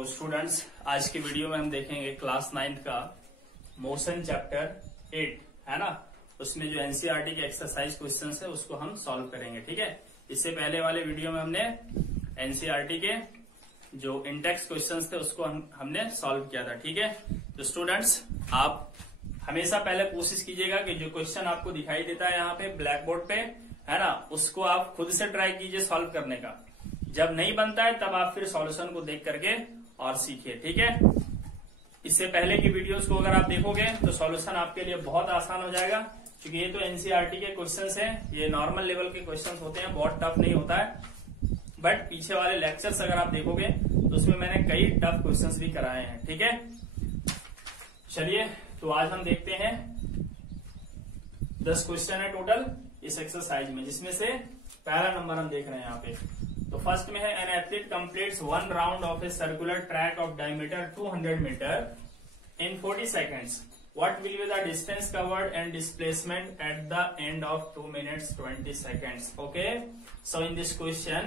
तो स्टूडेंट्स, आज की वीडियो में हम देखेंगे क्लास 9th का मोशन चैप्टर 8 है ना। उसमें जो एनसीईआरटी के एक्सरसाइज क्वेश्चंस है उसको हम सॉल्व करेंगे। ठीक है, इससे पहले वाले वीडियो में हमने एनसीईआरटी के जो इंटेक्स क्वेश्चंस थे उसको हमने सॉल्व किया था। ठीक है, तो स्टूडेंट्स आप हमेशा पहले कोशिश कीजिएगा कि जो क्वेश्चन आपको दिखाई देता है यहाँ पे ब्लैक बोर्ड पे है ना, उसको आप खुद से ट्राई कीजिए सॉल्व करने का। जब नहीं बनता है तब आप फिर सॉल्यूशन को देख करके और सीखिए। ठीक है, इससे पहले की वीडियोस को अगर आप देखोगे तो सॉल्यूशन आपके लिए बहुत आसान हो जाएगा, क्योंकि ये तो एनसीईआरटी के क्वेश्चंस हैं, ये नॉर्मल लेवल के क्वेश्चंस होते हैं, बहुत टफ नहीं होता है। बट पीछे वाले लेक्चर्स अगर आप देखोगे तो उसमें मैंने कई टफ क्वेश्चंस भी कराए हैं। ठीक है, चलिए तो आज हम देखते हैं 10 क्वेश्चन है टोटल इस एक्सरसाइज में, जिसमें से पहला नंबर हम देख रहे हैं यहाँ पे। तो फर्स्ट में है an athlete completes 1 round of a circular track of diameter 200 metre in 40 seconds. What will be the distance covered and displacement at the end of 2 minutes 20 seconds? Okay, so in this question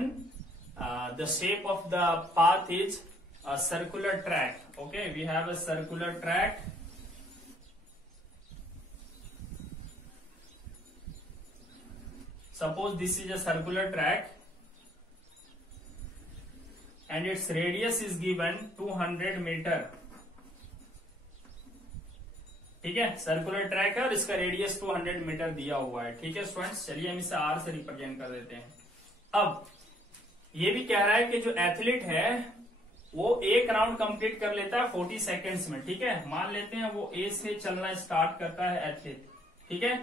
the shape of the path is a circular track. Okay, we have a circular track. Suppose this is a circular track and its radius is given 200 meter. ठीक है, circular track है और इसका radius 200 metre दिया हुआ है। ठीक है स्टूडेंट्स, चलिए हम इसे आर से रिप्रेजेंट कर देते हैं। अब ये भी कह रहा है कि जो एथलीट है वो एक राउंड कंप्लीट कर लेता है 40 सेकेंड्स में। ठीक है, मान लेते हैं वो ए से चलना स्टार्ट करता है एथलीट। ठीक है,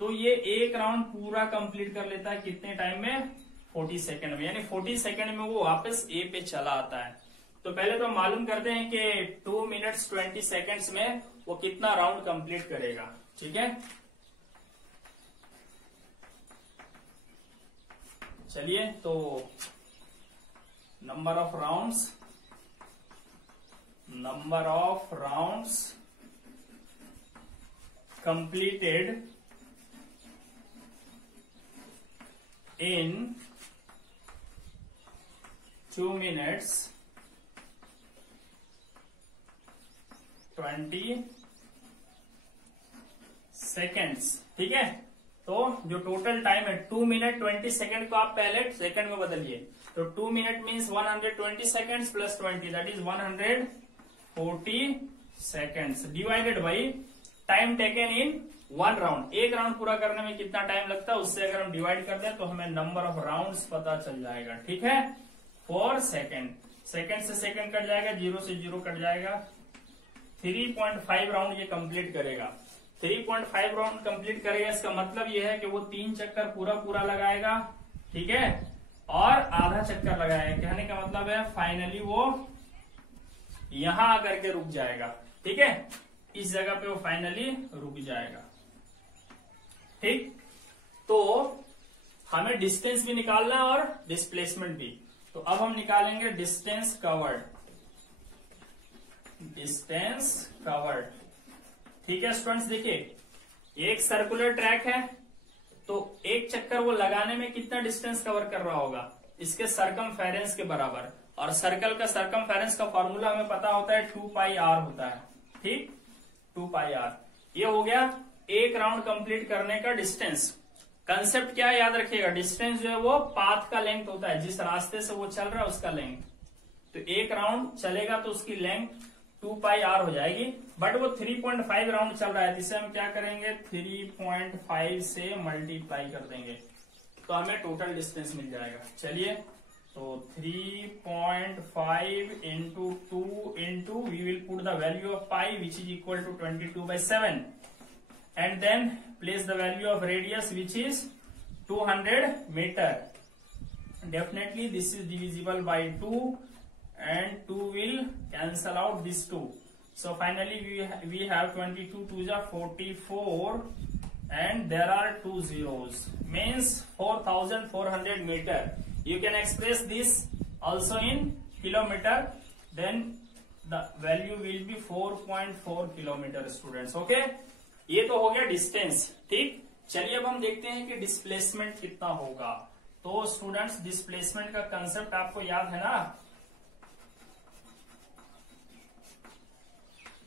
तो ये एक राउंड पूरा कंप्लीट कर लेता है कितने टाइम में? 40 सेकेंड में, यानी 40 सेकेंड में वो वापस ए पे चला आता है। तो पहले तो मालूम करते हैं कि 2 मिनट्स 20 सेकेंड्स में वो कितना राउंड कंप्लीट करेगा। ठीक है, चलिए तो number of rounds completed in 2 minutes 20 seconds। ठीक है, तो जो टोटल टाइम है 2 मिनट 20 सेकेंड को आप पहले सेकंड में बदलिए, तो 2 minute means 120 seconds plus 20 that is 140 seconds divided by time taken in 1 round. एक राउंड पूरा करने में कितना टाइम लगता है उससे अगर हम डिवाइड कर दें तो हमें नंबर ऑफ राउंड्स पता चल जाएगा। ठीक है, 4 सेकेंड, सेकेंड से सेकेंड कट जाएगा, 0 से 0 कट जाएगा। 3.5 राउंड ये कंप्लीट करेगा। 3.5 राउंड कंप्लीट करेगा, इसका मतलब ये है कि वो 3 चक्कर पूरा लगाएगा। ठीक है, और आधा चक्कर लगाएगा। कहने का मतलब है फाइनली वो यहां आकर के रुक जाएगा। ठीक है, इस जगह पे वो फाइनली रुक जाएगा। ठीक, तो हमें डिस्टेंस भी निकालना है और डिस्प्लेसमेंट भी। तो अब हम निकालेंगे डिस्टेंस कवर्ड। ठीक है स्टूडेंट्स, देखिए एक सर्कुलर ट्रैक है तो एक चक्कर वो लगाने में कितना डिस्टेंस कवर कर रहा होगा? इसके सरकमफेरेंस के बराबर। और सर्कल का सरकमफेरेंस का फॉर्मूला हमें पता होता है 2πr होता है। ठीक, 2πr ये हो गया एक राउंड कंप्लीट करने का डिस्टेंस। कंसेप्ट क्या है याद रखिएगा, डिस्टेंस जो है वो पाथ का लेंथ होता है, जिस रास्ते से वो चल रहा है उसका लेंथ। तो एक राउंड चलेगा तो उसकी लेंथ 2πr हो जाएगी। बट वो 3.5 राउंड चल रहा है, जिसे हम क्या करेंगे 3.5 से मल्टीप्लाई कर देंगे तो हमें टोटल डिस्टेंस मिल जाएगा। चलिए तो 3.5 into 2 into we will put the value of pi which is equal to 22/7 and then place the value of radius which is 200 meter. Definitely this is divisible by 2 and 2 will cancel out this 2. So finally we have 22 2s are 44 and there are 2 zeros means 4400 meter. You can express this also in kilometer, then the value will be 4.4 kilometer students. Okay, ये तो हो गया distance. ठीक, चलिए अब हम देखते हैं कि डिस्प्लेसमेंट कितना होगा। तो स्टूडेंट्स डिस्प्लेसमेंट का कंसेप्ट आपको याद है ना,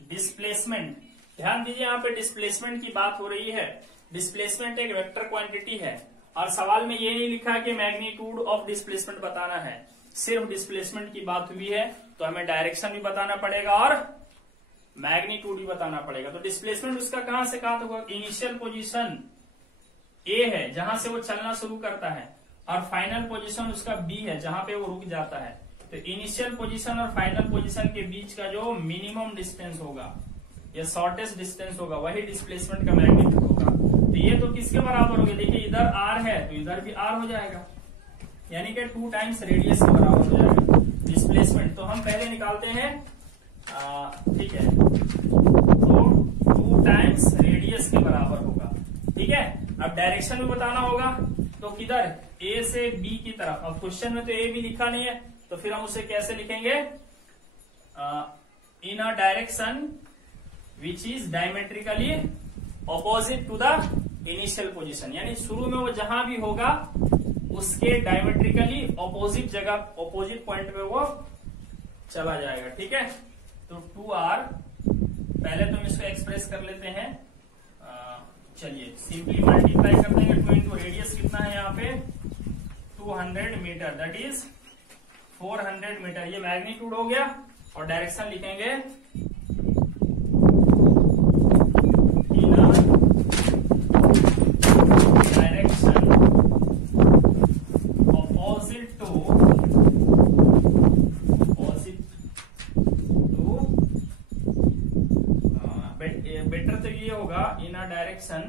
डिस्प्लेसमेंट, ध्यान दीजिए यहाँ पे डिस्प्लेसमेंट की बात हो रही है। डिस्प्लेसमेंट एक वेक्टर क्वांटिटी है और सवाल में ये नहीं लिखा कि मैग्नीट्यूड ऑफ डिस्प्लेसमेंट बताना है, सिर्फ डिस्प्लेसमेंट की बात हुई है तो हमें डायरेक्शन भी बताना पड़ेगा और मैग्नीट्यूड भी बताना पड़ेगा। तो डिस्प्लेसमेंट उसका कहां से कहां तक होगा, इनिशियल पोजीशन ए है जहां से वो चलना शुरू करता है और फाइनल पोजीशन उसका बी है जहां पे वो रुक जाता है। तो इनिशियल पोजीशन और फाइनल पोजीशन के बीच का जो मिनिमम डिस्टेंस होगा या शॉर्टेस्ट डिस्टेंस होगा वही डिस्प्लेसमेंट का मैग्नीट्यूड होगा। तो ये तो किसके बराबर हो गया, देखिए इधर आर है तो इधर भी आर हो जाएगा, यानी कि 2 टाइम्स रेडियस के बराबर हो जाएगा डिस्प्लेसमेंट। तो हम पहले निकालते हैं, ठीक है, तो 2 टाइम्स रेडियस के बराबर होगा। ठीक है, अब डायरेक्शन भी बताना होगा तो किधर, ए से बी की तरफ। अब क्वेश्चन में तो ए भी लिखा नहीं है तो फिर हम उसे कैसे लिखेंगे, in a direction which is diametrically opposite to the initial position, यानी शुरू में वो जहां भी होगा उसके डायमेट्रिकली ऑपोजिट जगह, ऑपोजिट पॉइंट पे वो चला जाएगा। ठीक है, तो 2r, पहले तो हम इसको एक्सप्रेस कर लेते हैं, चलिए सिंपली मल्टीप्लाई कर देंगे। 2 इंटू रेडियस कितना है यहाँ पे 200 मीटर, दैट इज 400 मीटर। ये मैग्नीट्यूड हो गया और डायरेक्शन लिखेंगे डायरेक्शन ऑपोजिट टू बेटर तो ये होगा in a direction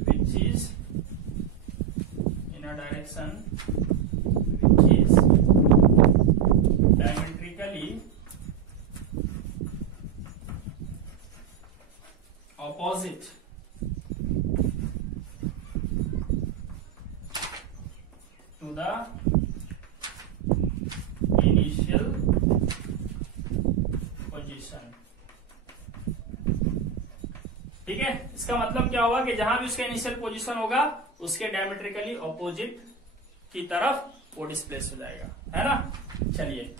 which is diametrically opposite to the initial position. ठीक है, इसका मतलब क्या होगा कि जहां भी उसका इनिशियल पोजीशन होगा उसके डायमेट्रिकली ऑपोजिट की तरफ वो डिस्प्लेस हो जाएगा, है ना। चलिए,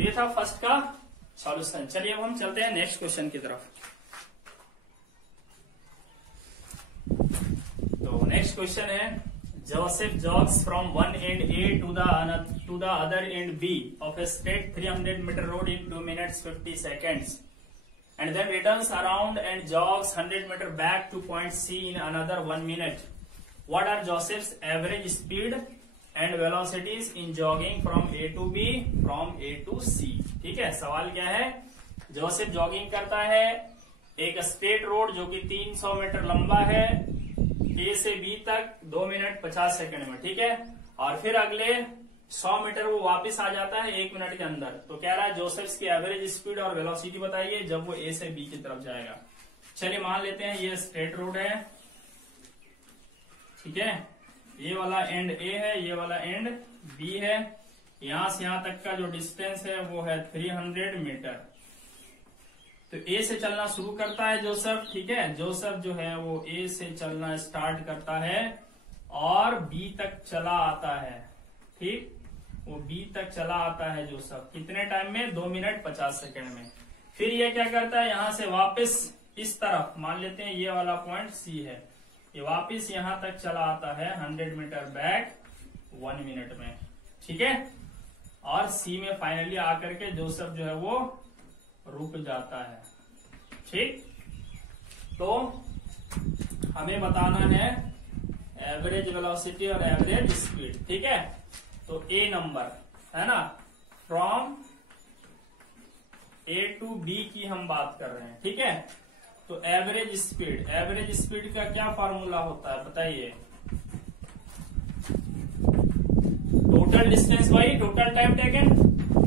ये था फर्स्ट का सॉल्यूशन। चलिए अब हम चलते हैं नेक्स्ट क्वेश्चन की तरफ। तो नेक्स्ट क्वेश्चन है, Joseph jogs from one end A to the other end B of a straight 300 metre road in 2 minutes 50 seconds and then returns around and jogs 100 meter back to point C in another 1 minute. What are Joseph's average speed and velocities in jogging from A to B from A to C? ठीक है, सवाल क्या है, Joseph jogging करता है एक straight road जो कि 300 मीटर लंबा है ए से बी तक 2 मिनट 50 सेकंड में। ठीक है, और फिर अगले 100 मीटर वो वापस आ जाता है 1 मिनट के अंदर। तो कह रहा है जोसेफ की एवरेज स्पीड और वेलोसिटी बताइए जब वो ए से बी की तरफ जाएगा। चलिए मान लेते हैं ये स्ट्रेट रोड है, ठीक है, ये वाला एंड ए है, ये वाला एंड बी है, यहां से यहां तक का जो डिस्टेंस है वो है 300 मीटर। तो ए से चलना शुरू करता है जोसेफ। ठीक है, जोसेफ जो है वो ए से चलना स्टार्ट करता है और बी तक चला आता है। ठीक, वो बी तक चला आता है जोसेफ, कितने टाइम में, 2 मिनट 50 सेकंड में। फिर ये क्या करता है, यहां से वापस इस तरफ, मान लेते हैं ये वाला पॉइंट सी है, ये वापस यहां तक चला आता है 100 मीटर बैक 1 मिनट में। ठीक है, और सी में फाइनली आकर के जोसेफ जो है वो रुक जाता है। ठीक, तो हमें बताना है एवरेज वेलोसिटी और एवरेज स्पीड। ठीक है, तो ए नंबर है ना, फ्रॉम ए टू बी की हम बात कर रहे हैं। ठीक है, तो एवरेज स्पीड का क्या फॉर्मूला होता है बताइए, total distance by total time taken.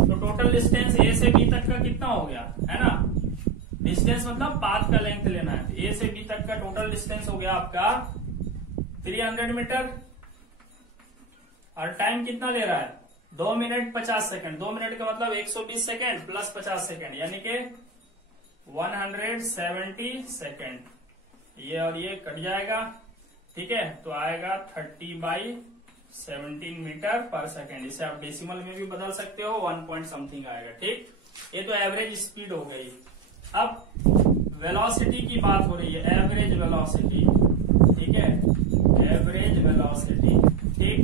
तो टोटल डिस्टेंस ए से बी तक का कितना हो गया, है ना, डिस्टेंस मतलब पाथ का लेंथ लेना है। ए से बी तक का टोटल डिस्टेंस हो गया आपका 300 मीटर और टाइम कितना ले रहा है, 2 मिनट 50 सेकंड। 2 मिनट का मतलब 120 सेकंड प्लस 50 सेकंड यानी कि 170 सेकंड। ये और ये कट जाएगा, ठीक है, तो आएगा 30/17 मीटर पर सेकंड। इसे आप डेसिमल में भी बदल सकते हो, 1 पॉइंट समथिंग आएगा। ठीक, ये तो एवरेज स्पीड हो गई। अब वेलोसिटी की बात हो रही है, एवरेज वेलोसिटी, ठीक है, एवरेज वेलोसिटी, ठीक।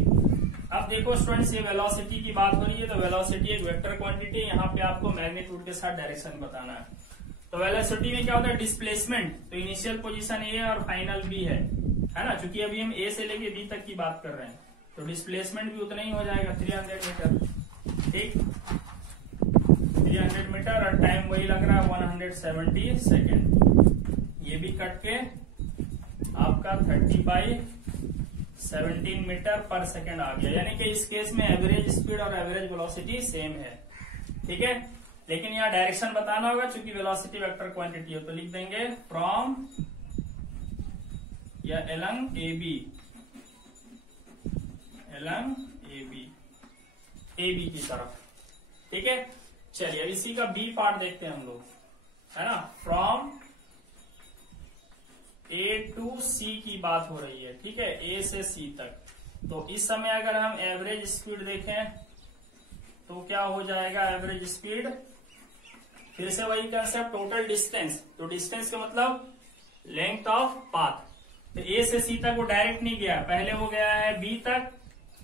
अब देखो स्टूडेंट्स, ये वेलोसिटी की बात हो रही है, तो वेलोसिटी एक वेक्टर क्वांटिटी है, यहाँ पे आपको मैग्नीट्यूड के साथ डायरेक्शन बताना है। तो वेलोसिटी में क्या होता है, डिस्प्लेसमेंट, तो इनिशियल पोजीशन ए है और फाइनल बी है ना, चूंकि अभी हम ए से लेके बी तक की बात कर रहे हैं, तो डिस्प्लेसमेंट भी उतना ही हो जाएगा 300 मीटर, ठीक, 300 मीटर, और टाइम वही लग रहा है 170 सेकेंड। ये भी कट के आपका 30/17 मीटर पर सेकेंड आ गया, यानी कि इस केस में एवरेज स्पीड और एवरेज वेलोसिटी सेम है, ठीक है। लेकिन यहाँ डायरेक्शन बताना होगा, चूंकि वेलोसिटी वेक्टर क्वांटिटी है, तो लिख देंगे फ्रॉम या along A B, along A B की तरफ, ठीक है। चलिए अब इसी का बी पार्ट देखते हैं हम लोग, है ना। फ्रॉम ए टू सी की बात हो रही है, ठीक है, ए से सी तक। तो इस समय अगर हम एवरेज स्पीड देखें तो क्या हो जाएगा, एवरेज स्पीड, फिर से वही कंसेप्ट, टोटल डिस्टेंस, तो डिस्टेंस का मतलब लेंथ ऑफ पाथ। तो ए से सी तक वो डायरेक्ट नहीं गया, पहले वो गया है बी तक,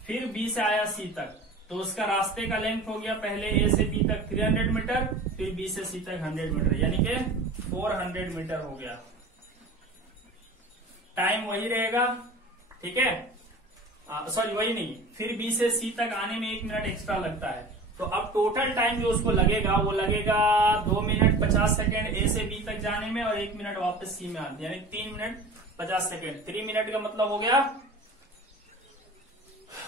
फिर बी से आया सी तक, तो उसका रास्ते का लेंथ हो गया पहले ए से बी तक 300 मीटर, फिर बी से सी तक 100 मीटर, यानी कि 400 मीटर हो गया। टाइम वही रहेगा, ठीक है, सॉरी वही नहीं, फिर बी से सी तक आने में 1 मिनट एक्स्ट्रा लगता है। तो अब टोटल टाइम जो उसको लगेगा वो लगेगा 2 मिनट 50 सेकेंड ए से बी तक जाने में, और 1 मिनट वापस सी में आने, यानी 3 मिनट 50 सेकेंड। 3 मिनट का मतलब हो गया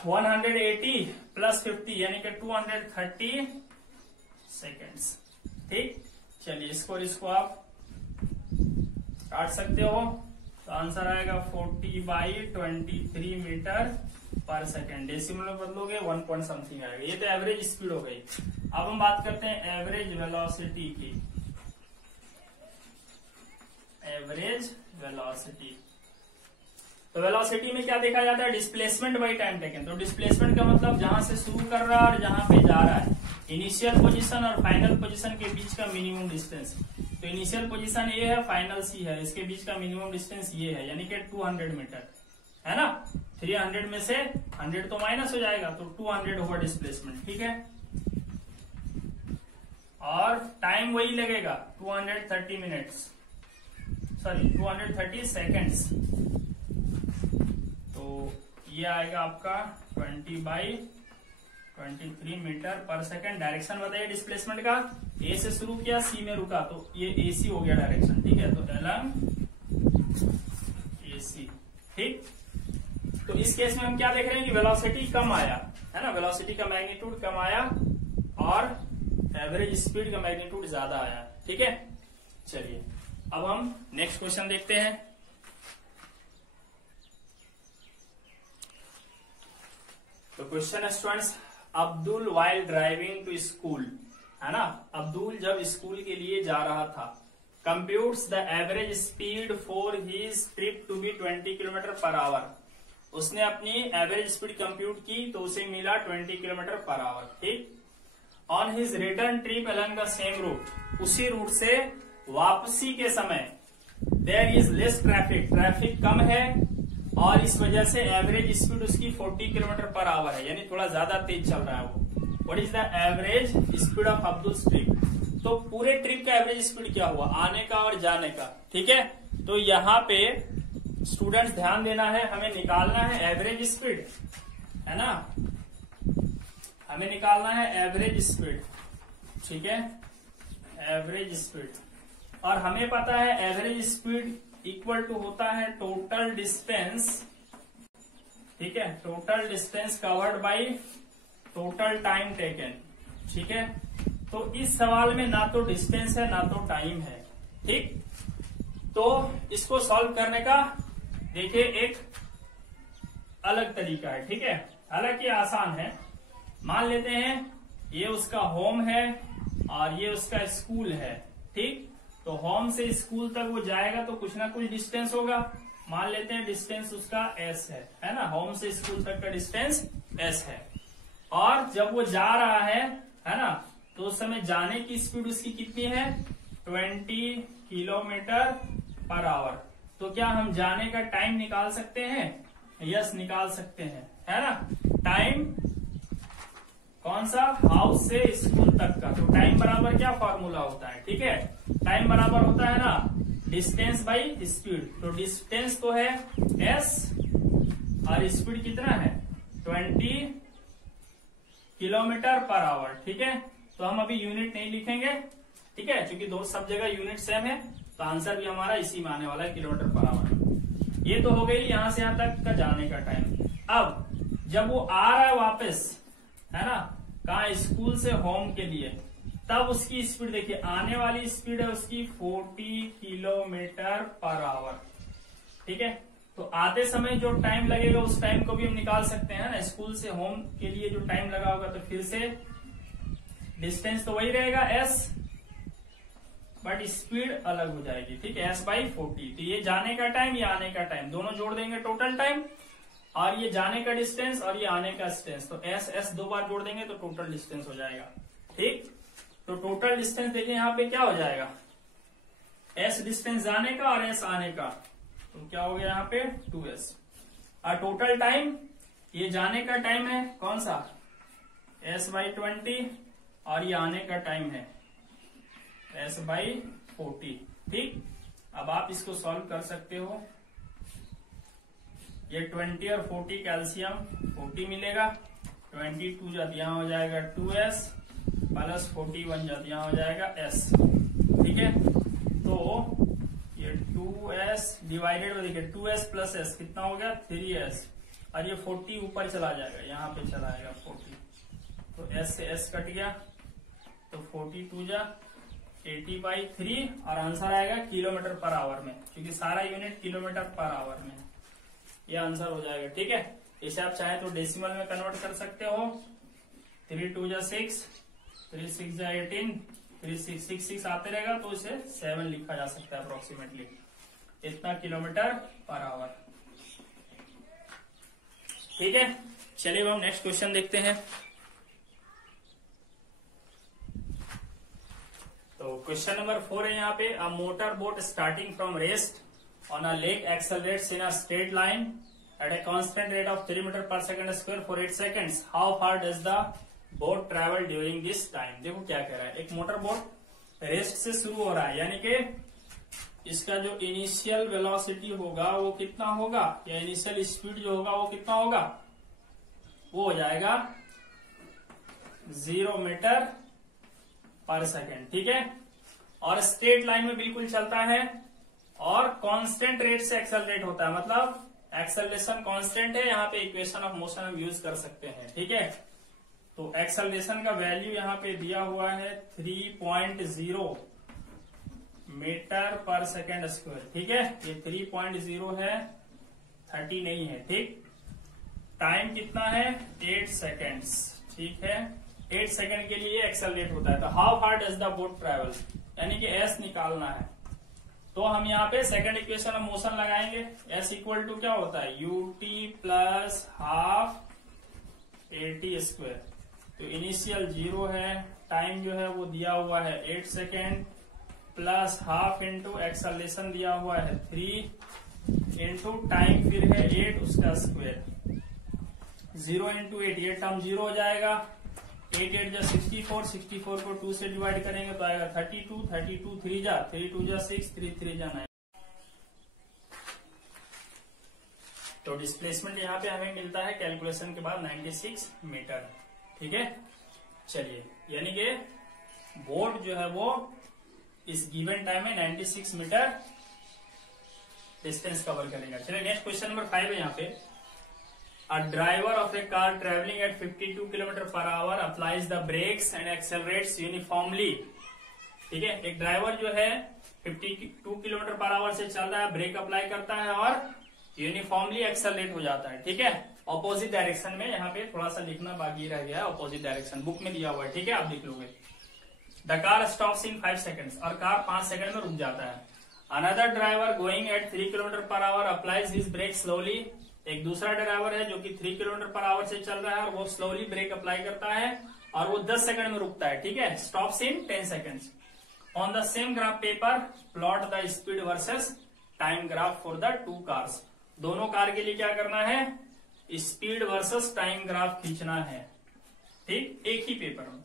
180 प्लस 50, यानी कि 230 सेकेंड्स, ठीक। चलिए इसको आप काट सकते हो, तो आंसर आएगा 40/23 मीटर पर सेकेंड। डेसिमल में बदलोगे 1 पॉइंट समथिंग आएगा। ये तो एवरेज स्पीड हो गई। अब हम बात करते हैं एवरेज वेलोसिटी की। एवरेज वेलोसिटी, तो वेलोसिटी में क्या देखा जाता है, डिस्प्लेसमेंट बाई टाइम टेकन। तो डिस्प्लेसमेंट का मतलब जहां से शुरू कर रहा है और जहां पे जा रहा है, इनिशियल पोजीशन और फाइनल पोजीशन के बीच का मिनिमम डिस्टेंस। तो इनिशियल पोजीशन ए है, फाइनल सी है, इसके बीच का मिनिमम डिस्टेंस ये है, यानी कि 200 मीटर, है ना। 300 में से 100 तो माइनस हो जाएगा, तो 200 होगा डिस्प्लेसमेंट, ठीक है। और टाइम वही लगेगा 230 मिनट्स, सॉरी 230 सेकेंड्स। तो ये आएगा आपका 20/23 मीटर पर सेकेंड। डायरेक्शन बताइए डिस्प्लेसमेंट का, ए से शुरू किया सी में रुका, तो ये एसी हो गया डायरेक्शन, ठीक है। तो एलंग एसी, ठीक। तो इस केस में हम क्या देख रहे हैं कि वेलोसिटी कम आया, है ना, वेलोसिटी का मैग्नीट्यूड कम आया और एवरेज स्पीड का मैग्नीट्यूड ज्यादा आया, ठीक है। चलिए अब हम नेक्स्ट क्वेश्चन देखते हैं। तो क्वेश्चन है students, Abdul while driving to school, है ना, अब्दुल जब स्कूल के लिए जा रहा था, computes the average speed for his trip to be 20 kilometre per hour. उसने अपनी एवरेज स्पीड कंप्यूट की, तो उसे मिला 20 किलोमीटर पर आवर, ठीक। On his return trip along the same route, उसी रूट से वापसी के समय there is less traffic, traffic कम है, और इस वजह से एवरेज स्पीड उसकी 40 किलोमीटर पर आवर है, यानी थोड़ा ज्यादा तेज चल रहा है वो। What is the average speed of Abdul trip? तो पूरे ट्रिप का एवरेज स्पीड क्या हुआ, आने का और जाने का, ठीक है। तो यहाँ पे स्टूडेंट्स ध्यान देना है, हमें निकालना है एवरेज स्पीड, है ना, हमें निकालना है एवरेज स्पीड, ठीक है, एवरेज स्पीड। और हमें पता है एवरेज स्पीड इक्वल टू होता है टोटल डिस्टेंस, ठीक है, total distance covered by total time taken, ठीक है। तो इस सवाल में ना तो डिस्टेंस है ना तो टाइम है, ठीक। तो इसको सॉल्व करने का देखिए एक अलग तरीका है, ठीक है, हालांकि आसान है। मान लेते हैं ये उसका होम है और ये उसका स्कूल है, ठीक। तो होम से स्कूल तक वो जाएगा तो कुछ ना कुछ डिस्टेंस होगा, मान लेते हैं डिस्टेंस उसका एस है ना, होम से स्कूल तक का डिस्टेंस एस है। और जब वो जा रहा है ना, तो उस समय जाने की स्पीड उसकी कितनी है 20 किलोमीटर पर आवर। तो क्या हम जाने का टाइम निकाल सकते हैं? यस, निकाल सकते हैं, है ना। टाइम कौन सा? हाउस से स्कूल तक का। तो टाइम बराबर क्या फॉर्मूला होता है? ठीक है, टाइम बराबर होता है ना डिस्टेंस बाई स्पीड। तो डिस्टेंस तो है s और स्पीड कितना है 20 किलोमीटर पर आवर। ठीक है, तो हम अभी यूनिट नहीं लिखेंगे, ठीक है, क्योंकि दो सब जगह यूनिट सेम है, तो आंसर भी हमारा इसी में आने वाला है, किलोमीटर पर आवर। ये तो हो गई यहां से यहां तक का जाने का टाइम। अब जब वो आ रहा है वापस, है ना, कहा स्कूल से होम के लिए, तब उसकी स्पीड देखिए, आने वाली स्पीड है उसकी 40 किलोमीटर पर आवर। ठीक है, तो आते समय जो टाइम लगेगा उस टाइम को भी हम निकाल सकते हैं ना, स्कूल से होम के लिए जो टाइम लगा होगा। तो फिर से डिस्टेंस तो वही रहेगा s, बट स्पीड अलग हो जाएगी। ठीक है, s/40। तो ये जाने का टाइम, ये आने का टाइम, दोनों जोड़ देंगे टोटल टाइम, और ये जाने का डिस्टेंस और ये आने का डिस्टेंस, तो s दो बार जोड़ देंगे तो टोटल डिस्टेंस हो जाएगा। ठीक, तो टोटल डिस्टेंस देखिए यहाँ पे क्या हो जाएगा, s डिस्टेंस जाने का और s आने का, तो क्या हो गया यहाँ पे 2s। और टोटल टाइम, ये जाने का टाइम है कौन सा s/20, और ये आने का टाइम है s/40। ठीक, अब आप इसको सॉल्व कर सकते हो। ये 20 और 40 कैल्शियम 40 मिलेगा, 22 जाती यहां हो जाएगा 2s प्लस 41 जाती यहां हो जाएगा s। ठीक है, तो ये 2s डिवाइडेड, देखिए 2s प्लस s कितना हो गया 3s, और ये 40 ऊपर चला जाएगा, यहाँ पे चला आएगा 40, तो s से s कट गया, तो 42 जा 80/3, और आंसर आएगा किलोमीटर पर आवर में, क्योंकि सारा यूनिट किलोमीटर पर आवर में, ये आंसर हो जाएगा। ठीक है, इसे आप चाहे तो डेसिमल में कन्वर्ट कर सकते हो, 3 2 जा 6, 3 6 जा 18, 3 6 6 6 आते रहेगा, तो इसे 7 लिखा जा सकता है अप्रोक्सीमेटली, इतना किलोमीटर पर आवर। ठीक है, चलिए अब हम नेक्स्ट क्वेश्चन देखते हैं। तो क्वेश्चन नंबर 4 है यहाँ पे, a motor boat starting from rest on a lake accelerates in a straight line at a constant rate of 3 meter per second square for 8 seconds. How far does the boat travel during this time? देखो क्या कह रहा है, एक motor boat rest से शुरू हो रहा है, यानी कि इसका जो इनिशियल वेलोसिटी होगा वो कितना होगा, या इनिशियल स्पीड जो होगा वो कितना होगा, वो हो जाएगा 0 मीटर पर सेकेंड। ठीक है, और स्ट्रेट लाइन में बिल्कुल चलता है, और कांस्टेंट रेट से एक्सेलरेट होता है, मतलब एक्सेलरेशन कांस्टेंट है, यहाँ पे इक्वेशन ऑफ मोशन हम यूज कर सकते हैं। ठीक है, तो एक्सेलरेशन का वैल्यू यहाँ पे दिया हुआ है 3.0 मीटर पर सेकेंड स्क्वायर। ठीक है, ये 3.0 है, 30 नहीं है। ठीक, टाइम कितना है 8 सेकेंड्स। ठीक है, 8 सेकेंड के लिए एक्सेलरेट होता है। तो how far does the boat travel, यानी कि एस निकालना है, तो हम यहाँ पे सेकंड इक्वेशन ऑफ मोशन लगाएंगे। s इक्वल टू क्या होता है ut प्लस हाफ 80 स्क्वायर। तो इनिशियल 0 है, टाइम जो है वो दिया हुआ है 8 second, plus half into acceleration दिया हुआ है 3 इंटू टाइम फिर है 8 उसका स्क्वायर, 0 इंटू 8, ये टर्म 0 हो जाएगा, 8 8 जा 64, 64 को 2 से डिवाइड करेंगे तो आएगा 32, 32 3 जा 3 2 जा 6, 3 3 जा 9। तो डिस्प्लेसमेंट यहाँ पे हमें मिलता है कैलकुलेशन के बाद 96 मीटर। ठीक है, चलिए, यानी कि बोट जो है वो इस गिवन टाइम में 96 मीटर डिस्टेंस कवर करेगा। चलिए नेक्स्ट क्वेश्चन नंबर 5 है यहाँ पे, A driver of a car traveling at 52 km per hour applies the brakes and accelerates uniformly. ठीक है, एक ड्राइवर जो है 52 किलोमीटर पर आवर से चल रहा है, ब्रेक अप्लाई करता है और यूनिफॉर्मली एक्सेलरेट हो जाता है। ठीक है, ऑपोजिट डायरेक्शन में, यहाँ पे थोड़ा सा लिखना बाकी रह गया है, ऑपोजिट डायरेक्शन बुक में दिया हुआ है। ठीक है, आप लिख लोगे। The car stops in 5 seconds, और कार 5 सेकंड में रुक जाता है। Another driver going at 3 kilometre per hour applies his brake slowly, एक दूसरा ड्राइवर है जो कि 3 किलोमीटर पर आवर से चल रहा है और वो स्लोली ब्रेक अप्लाई करता है और वो 10 सेकंड में रुकता है, ठीक है, stops in 10 seconds. On the same graph paper plot the speed versus time graph for the 2 cars. दोनों कार के लिए क्या करना है, स्पीड वर्सेस टाइम ग्राफ खींचना है, ठीक, एक ही पेपर में।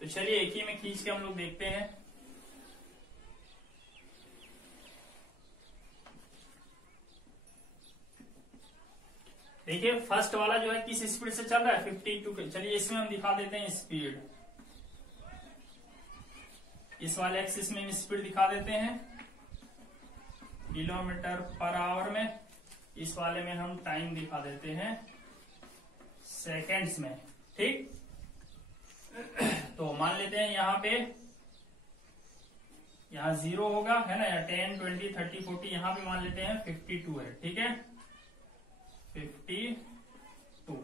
तो चलिए एक ही में खींच के हम लोग देखते हैं। देखिए फर्स्ट वाला जो है किस स्पीड से चल रहा है, 52। चलिए इसमें हम दिखा देते हैं स्पीड, इस वाले एक्सिस में स्पीड दिखा देते हैं किलोमीटर पर आवर में, इस वाले में हम टाइम दिखा देते हैं सेकेंड्स में, ठीक। तो मान लेते हैं यहाँ पे, यहाँ 0 होगा, है ना, या 10, 20, 30, 40, यहाँ पे मान लेते हैं 52 है, ठीक है, 52।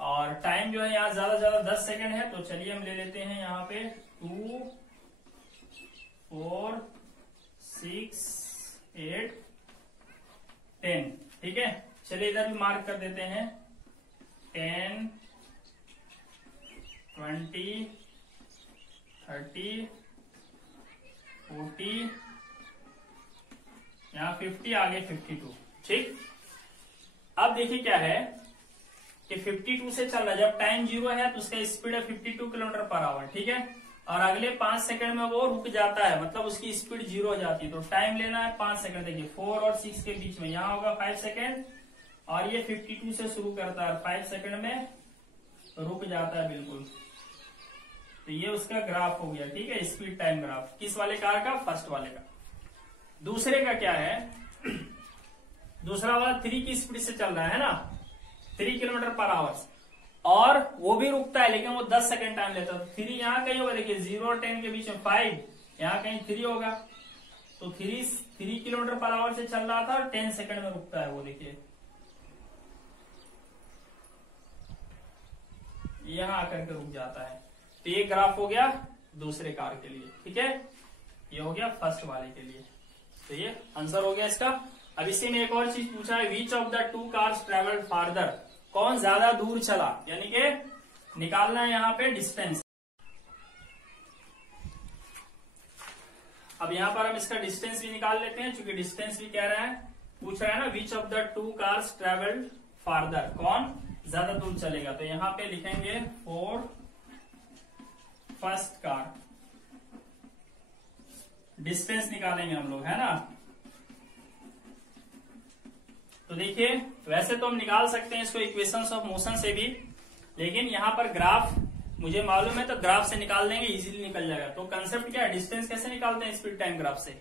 और टाइम जो है यहाँ ज्यादा ज्यादा 10 सेकंड है, तो चलिए हम ले लेते हैं यहाँ पे 2, 4, 6, 8, 10, ठीक है। चलिए इधर भी मार्क कर देते हैं 10, 20, 30, 40, यहाँ 50, आगे 52, ठीक। अब देखिए क्या है कि 52 से चल रहा है, जब टाइम 0 है तो उसका स्पीड है 52 किलोमीटर पर आवर, ठीक है। और अगले 5 सेकंड में वो रुक जाता है, मतलब उसकी स्पीड 0 हो जाती है। तो टाइम लेना है 5 सेकंड, देखिए 4 और 6 के बीच में, यहाँ होगा 5 सेकंड, और ये 52 से शुरू करता है, 5 सेकंड में रुक जाता है बिल्कुल। तो ये उसका ग्राफ हो गया, ठीक है, स्पीड टाइम ग्राफ। किस वाले कार का, फर्स्ट वाले का। दूसरे का क्या है, दूसरा वाला 3 की स्पीड से चल रहा है ना, 3 किलोमीटर पर आवर, और वो भी रुकता है, लेकिन वो 10 सेकंड टाइम लेता है। 3 यहाँ कहीं होगा, देखिए 0 और 10 के बीच में 5, यहाँ कहीं 3 होगा। तो 3 किलोमीटर पर आवर से चल रहा था और 10 सेकंड में रुकता है वो, देखिए यहाँ आकर के रुक जाता है। तो ये ग्राफ हो गया दूसरे कार के लिए, ठीक है, ये हो गया फर्स्ट वाले के लिए। तो ये आंसर हो गया इसका। अब इसी में एक और चीज पूछा है, विच of the 2 cars travel farther, कौन ज्यादा दूर चला, यानी कि निकालना है यहाँ पे डिस्टेंस। अब यहाँ पर हम इसका डिस्टेंस भी निकाल लेते हैं, क्योंकि डिस्टेंस भी कह रहा है, पूछ रहा है ना, विच of the 2 cars travelled farther, कौन ज्यादा दूर चलेगा। तो यहाँ पे लिखेंगे फॉर फर्स्ट कार, डिस्टेंस निकालेंगे हम लोग, है ना। तो देखिए वैसे तो हम निकाल सकते हैं इसको इक्वेशंस ऑफ मोशन से भी, लेकिन यहाँ पर ग्राफ मुझे मालूम है तो ग्राफ से निकाल देंगे, इजीली निकल जाएगा। तो कंसेप्ट क्या है, डिस्टेंस कैसे निकालते हैं स्पीड टाइम ग्राफ से,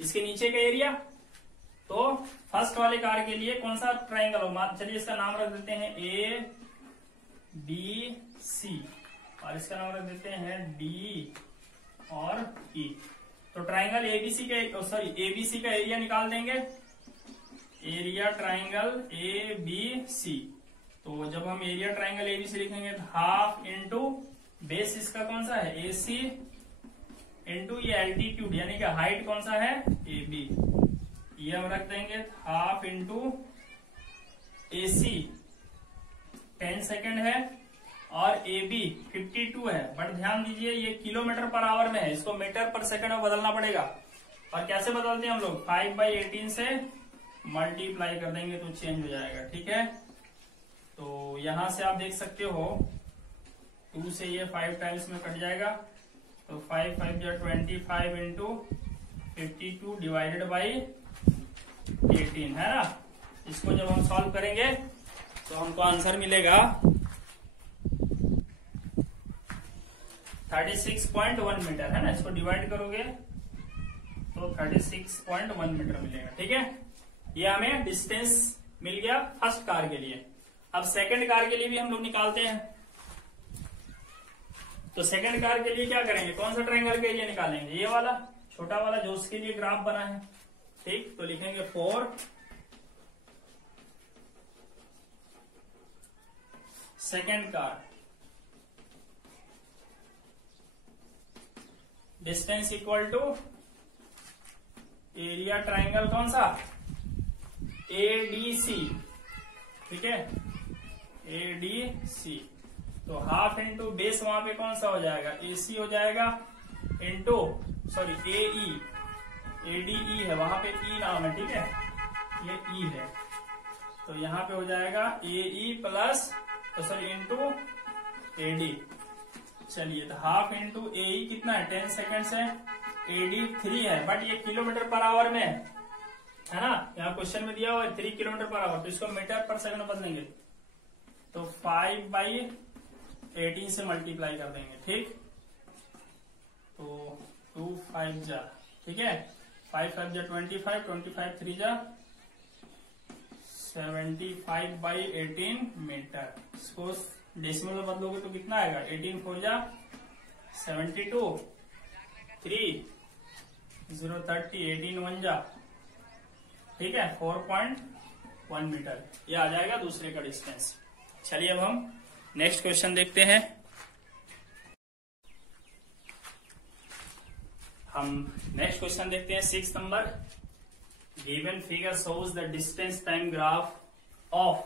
इसके नीचे का एरिया। तो फर्स्ट वाले कार के लिए कौन सा ट्राइंगल हो, चलिए इसका नाम रख देते हैं A B C, और इसका नाम रख देते हैं D और E। तो ट्राइंगल ABC का एरिया निकाल देंगे, एरिया ट्राइंगल ABC। तो जब हम एरिया ट्राइंगल ABC लिखेंगे तो हाफ इंटू बेस इसका कौन सा है AC, इंटू ये एल्टीट्यूड यानी कि हाइट कौन सा है AB, ये हम रख देंगे हाफ इंटू AC 10 सेकेंड है, और AB 52 है। बट ध्यान दीजिए ये किलोमीटर पर आवर में है, इसको मीटर पर सेकंड में बदलना पड़ेगा। और कैसे बदलते हैं हम लोग, 5/18 से मल्टीप्लाई कर देंगे तो चेंज हो जाएगा, ठीक है। तो यहां से आप देख सकते हो 2 से ये 5 टाइम्स में कट जाएगा, तो 5 5 जो 25 इंटू 52 डिवाइडेड बाई 18, है ना। इसको जब हम सॉल्व करेंगे तो हमको आंसर मिलेगा 36.1 मीटर, है ना। इसको डिवाइड करोगे तो 36.1 मीटर मिलेगा, ठीक है। ये हमें डिस्टेंस मिल गया फर्स्ट कार के लिए। अब सेकंड कार के लिए भी हम लोग निकालते हैं। तो सेकंड कार के लिए क्या करेंगे, कौन सा ट्रायंगल का एरिया निकालेंगे, ये वाला छोटा वाला जो उसके लिए ग्राफ बना है, ठीक। तो लिखेंगे 4 second car, distance equal to area triangle कौन सा ADC, ठीक है, ADC। तो तो हाफ इंटू बेस वहां पे कौन सा हो जाएगा, AC हो जाएगा, इंटू सॉरी AE, ADE है वहां पे E नाम है, ठीक है, ये E है, तो यहाँ पे हो जाएगा AE plus sorry into AD। चलिए तो हाफ इंटू AE कितना है 10 सेकेंड्स है, AD 3 है, बट ये किलोमीटर पर आवर में है ना, यहाँ क्वेश्चन में दिया हुआ है 3 किलोमीटर पर आवर, तो इसको मीटर पर सेकंड बदलेंगे तो 5/18 से मल्टीप्लाई कर देंगे, ठीक, तो 2 5 जा, ठीक है, 5 5 जा 25, 25 3 जा 75/18 मीटर। इसको डेसिमल में बदलोगे तो कितना आएगा, 18 4 जा 72, 3 0 30, 18 1 जा, ठीक है, 4.1 मीटर, ये आ जाएगा दूसरे का डिस्टेंस। चलिए अब हम नेक्स्ट क्वेश्चन देखते हैं। हम नेक्स्ट क्वेश्चन देखते हैं 6 number. Given figure shows the distance time graph of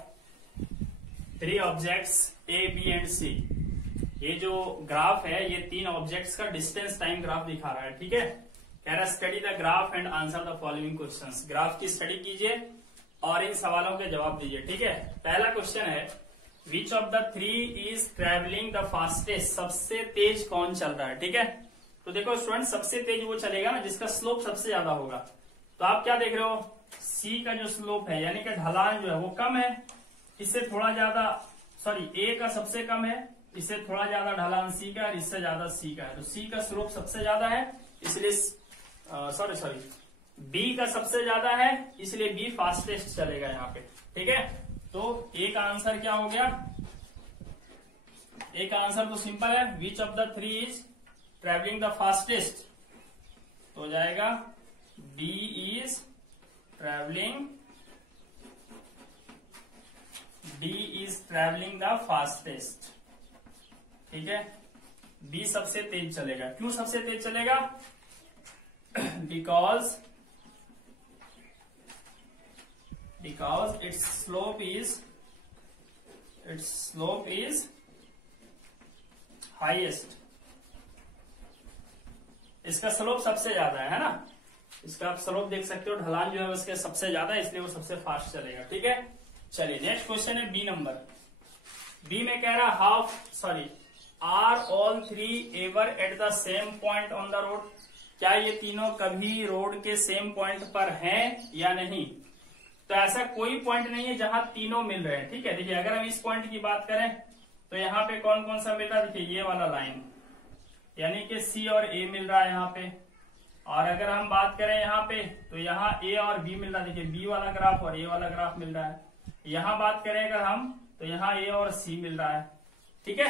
3 objects A, B and C। ये जो ग्राफ है ये 3 ऑब्जेक्ट्स का डिस्टेंस टाइम ग्राफ दिखा रहा है, ठीक है। कह रहा है study the graph and answer the following questions. Graph की स्टडी कीजिए और इन सवालों के जवाब दीजिए, ठीक है। पहला क्वेश्चन है विच of the 3 is travelling the fastest, सबसे तेज कौन चल रहा है, ठीक है। तो देखो स्टूडेंट, सबसे तेज वो चलेगा ना जिसका स्लोप सबसे ज्यादा होगा। तो आप क्या देख रहे हो, C का जो स्लोप है यानी कि ढलान जो है वो कम है, इससे थोड़ा ज्यादा सॉरी A का सबसे कम है, इससे थोड़ा ज्यादा ढलान C का है, इससे ज्यादा C का है, तो C का स्लोप सबसे ज्यादा है, इसलिए सॉरी B का सबसे ज्यादा है, इसलिए B फास्टेस्ट चलेगा यहाँ पे, ठीक है। तो A का आंसर क्या हो गया, A का आंसर तो सिंपल है, विच of the 3 is travelling the fastest, तो हो जाएगा B is travelling the fastest, ठीक है। B सबसे तेज चलेगा। क्यों सबसे तेज चलेगा, because its slope is highest। इसका स्लोप सबसे ज्यादा है ना, इसका आप स्लोप देख सकते हो, ढलान जो है उसके सबसे ज्यादा है, इसलिए वो सबसे फास्ट चलेगा, ठीक है। चलिए नेक्स्ट क्वेश्चन है B नंबर। B में कह रहा are all 3 ever at the same point on the road, क्या ये तीनों कभी रोड के सेम पॉइंट पर हैं या नहीं। तो ऐसा कोई पॉइंट नहीं है जहां तीनों मिल रहे हैं, ठीक है। देखिए अगर हम इस पॉइंट की बात करें तो यहाँ पे कौन कौन सा मिल रहा है, देखिए ये वाला लाइन यानी कि C और A मिल रहा है यहाँ पे। और अगर हम बात करें यहाँ पे तो यहाँ A और B मिल रहा है, देखिए B वाला ग्राफ और A वाला ग्राफ मिल रहा है। यहाँ बात करें अगर हम तो यहाँ A और C मिल रहा है, ठीक है।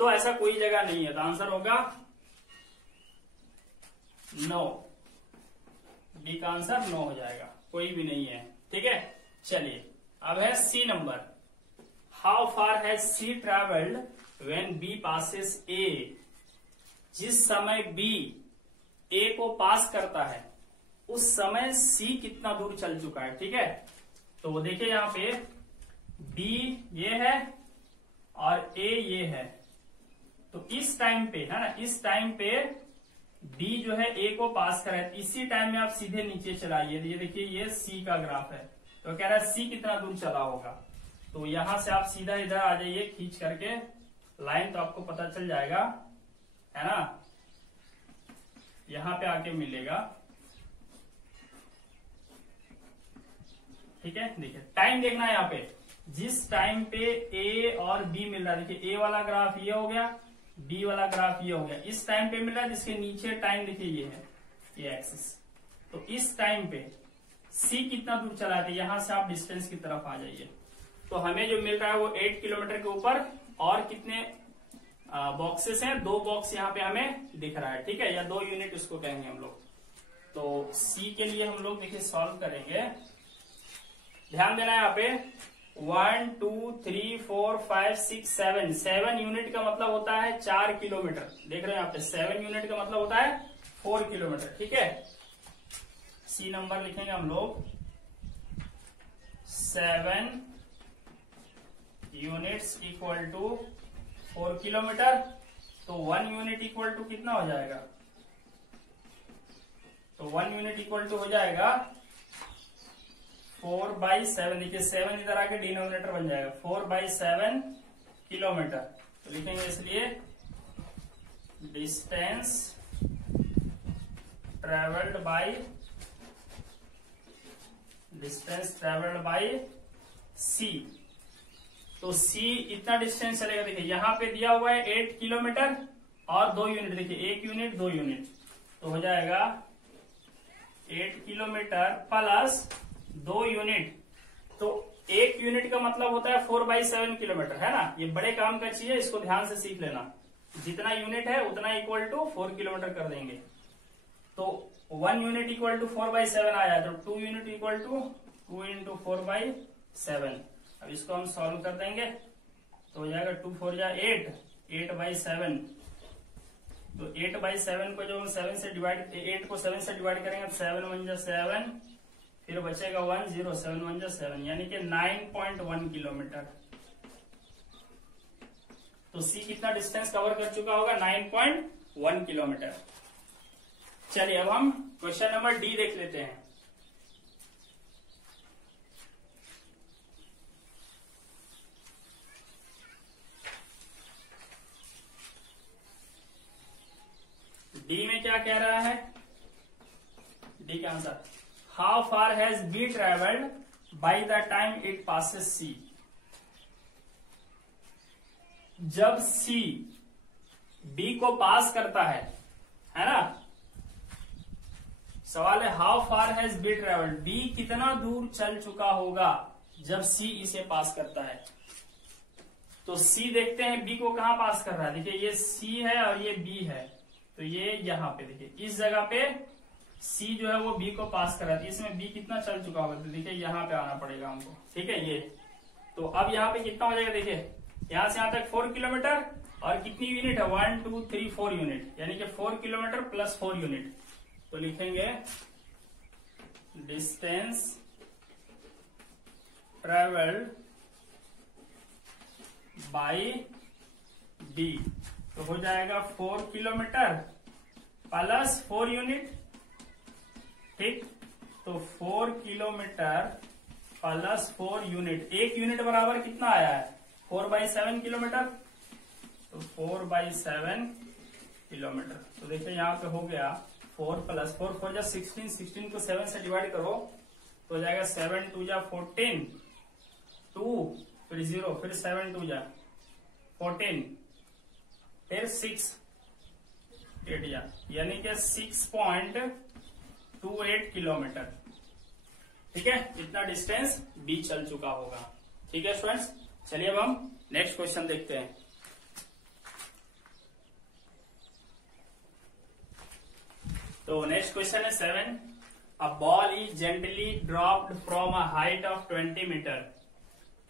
तो ऐसा कोई जगह नहीं है, तो आंसर होगा नो, B का आंसर नो हो जाएगा, कोई भी नहीं है, ठीक है। चलिए अब है C number. How far has C travelled when B passes A, जिस समय B A को पास करता है उस समय C कितना दूर चल चुका है, ठीक है। तो वो देखिए यहाँ पे B ये है और A ये है, तो इस टाइम पे है ना, इस टाइम पे B जो है A को पास कर रहा है, इसी टाइम में आप सीधे नीचे चलाइए, ये देखिए ये C का ग्राफ है, तो कह रहा है C कितना दूर चला होगा। तो यहां से आप सीधा इधर आ जाइए खींच करके लाइन, तो आपको पता चल जाएगा, है ना, यहां पे आके मिलेगा, ठीक है। देखिए टाइम देखना है यहाँ पे, जिस टाइम पे A और B मिल रहा है, देखिए A वाला ग्राफ ये हो गया, B वाला ग्राफ ये हो गया, इस टाइम पे मिल रहा है, जिसके नीचे टाइम देखिए ये है, ये एक्सिस। तो इस टाइम पे C कितना दूर चला है, यहां से आप डिस्टेंस की तरफ आ जाइए, तो हमें जो मिल रहा है वो 8 किलोमीटर के ऊपर, और कितने बॉक्सेस हैं, 2 बॉक्स यहाँ पे हमें दिख रहा है, ठीक है, या 2 यूनिट उसको कहेंगे हम लोग। तो C के लिए हम लोग देखिए सॉल्व करेंगे, ध्यान देना है यहाँ पे 1 2 3 4 5 6 7 यूनिट का मतलब होता है 4 किलोमीटर, देख रहे हैं यहाँ पे 7 यूनिट का मतलब होता है 4 किलोमीटर, ठीक है। C नंबर लिखेंगे हम लोग 7 यूनिट्स इक्वल टू 4 किलोमीटर। तो 1 यूनिट इक्वल टू कितना हो जाएगा? तो 1 यूनिट इक्वल टू हो जाएगा 4/7। देखिए 7 इधर आके डिनोमिनेटर बन जाएगा, 4/7 किलोमीटर। तो लिखेंगे इसलिए डिस्टेंस ट्रेवल्ड बाय सी। तो सी इतना डिस्टेंस चलेगा। देखिए यहां पे दिया हुआ है 8 किलोमीटर और 2 यूनिट। देखिए 1 यूनिट 2 यूनिट, तो हो जाएगा 8 किलोमीटर प्लस 2 यूनिट। तो 1 यूनिट का मतलब होता है 4/7 किलोमीटर, है ना। ये बड़े काम का चीज है, इसको ध्यान से सीख लेना। जितना यूनिट है उतना इक्वल टू 4 किलोमीटर कर देंगे। तो 1 यूनिट इक्वल टू 4/7 आया, तो 2 यूनिट इक्वल टू 2 इंटू 4/7। अब इसको हम सॉल्व कर देंगे तो हो जाएगा 2 4 जा 8, 8/7। तो 8/7 को जो हम 7 से डिवाइड 8 को 7 से डिवाइड करेंगे तो 7 1 जा 7, फिर बचेगा 1 0, 7 1 जा 7, यानी कि 9.1 किलोमीटर। तो सी कितना डिस्टेंस कवर कर चुका होगा? 9.1 किलोमीटर। चलिए अब हम क्वेश्चन नंबर डी देख लेते हैं। डी में क्या कह रहा है? डी का answer, how far has B travelled by the time it passes C. जब सी बी को पास करता है ना। सवाल है how far has B travelled, B कितना दूर चल चुका होगा जब सी इसे पास करता है। तो सी देखते हैं बी को कहां पास कर रहा है। देखिए ये सी है और ये बी है, तो ये यहां पे देखिए इस जगह पे सी जो है वो बी को पास कर रहा है। इसमें बी कितना चल चुका होगा, तो देखिए यहां पे आना पड़ेगा हमको, ठीक है ये। तो अब यहाँ पे कितना हो जाएगा? देखिए यहां से यहां तक 4 किलोमीटर और कितनी यूनिट है? 1 2 3 4 यूनिट, यानी कि 4 किलोमीटर प्लस 4 यूनिट। तो लिखेंगे डिस्टेंस ट्रेवल्ड बाय बी, तो हो जाएगा 4 किलोमीटर प्लस 4 यूनिट, ठीक। तो 4 किलोमीटर प्लस 4 यूनिट, 1 यूनिट बराबर कितना आया है? 4/7 किलोमीटर। तो 4/7 किलोमीटर। तो देखिए यहाँ पे हो गया 4 प्लस 4 4 जा 16, 16 को 7 से डिवाइड करो तो हो जाएगा 7 2 जा 14, 2 फिर 0, फिर 7 2 जा 14, फिर 6 8 जा, यानी कि 6.28 किलोमीटर, ठीक है। इतना डिस्टेंस बी चल चुका होगा, ठीक है स्टूडेंट्स। चलिए अब हम नेक्स्ट क्वेश्चन देखते हैं। तो नेक्स्ट क्वेश्चन है 7। A ball is gently dropped from a height of 20 metre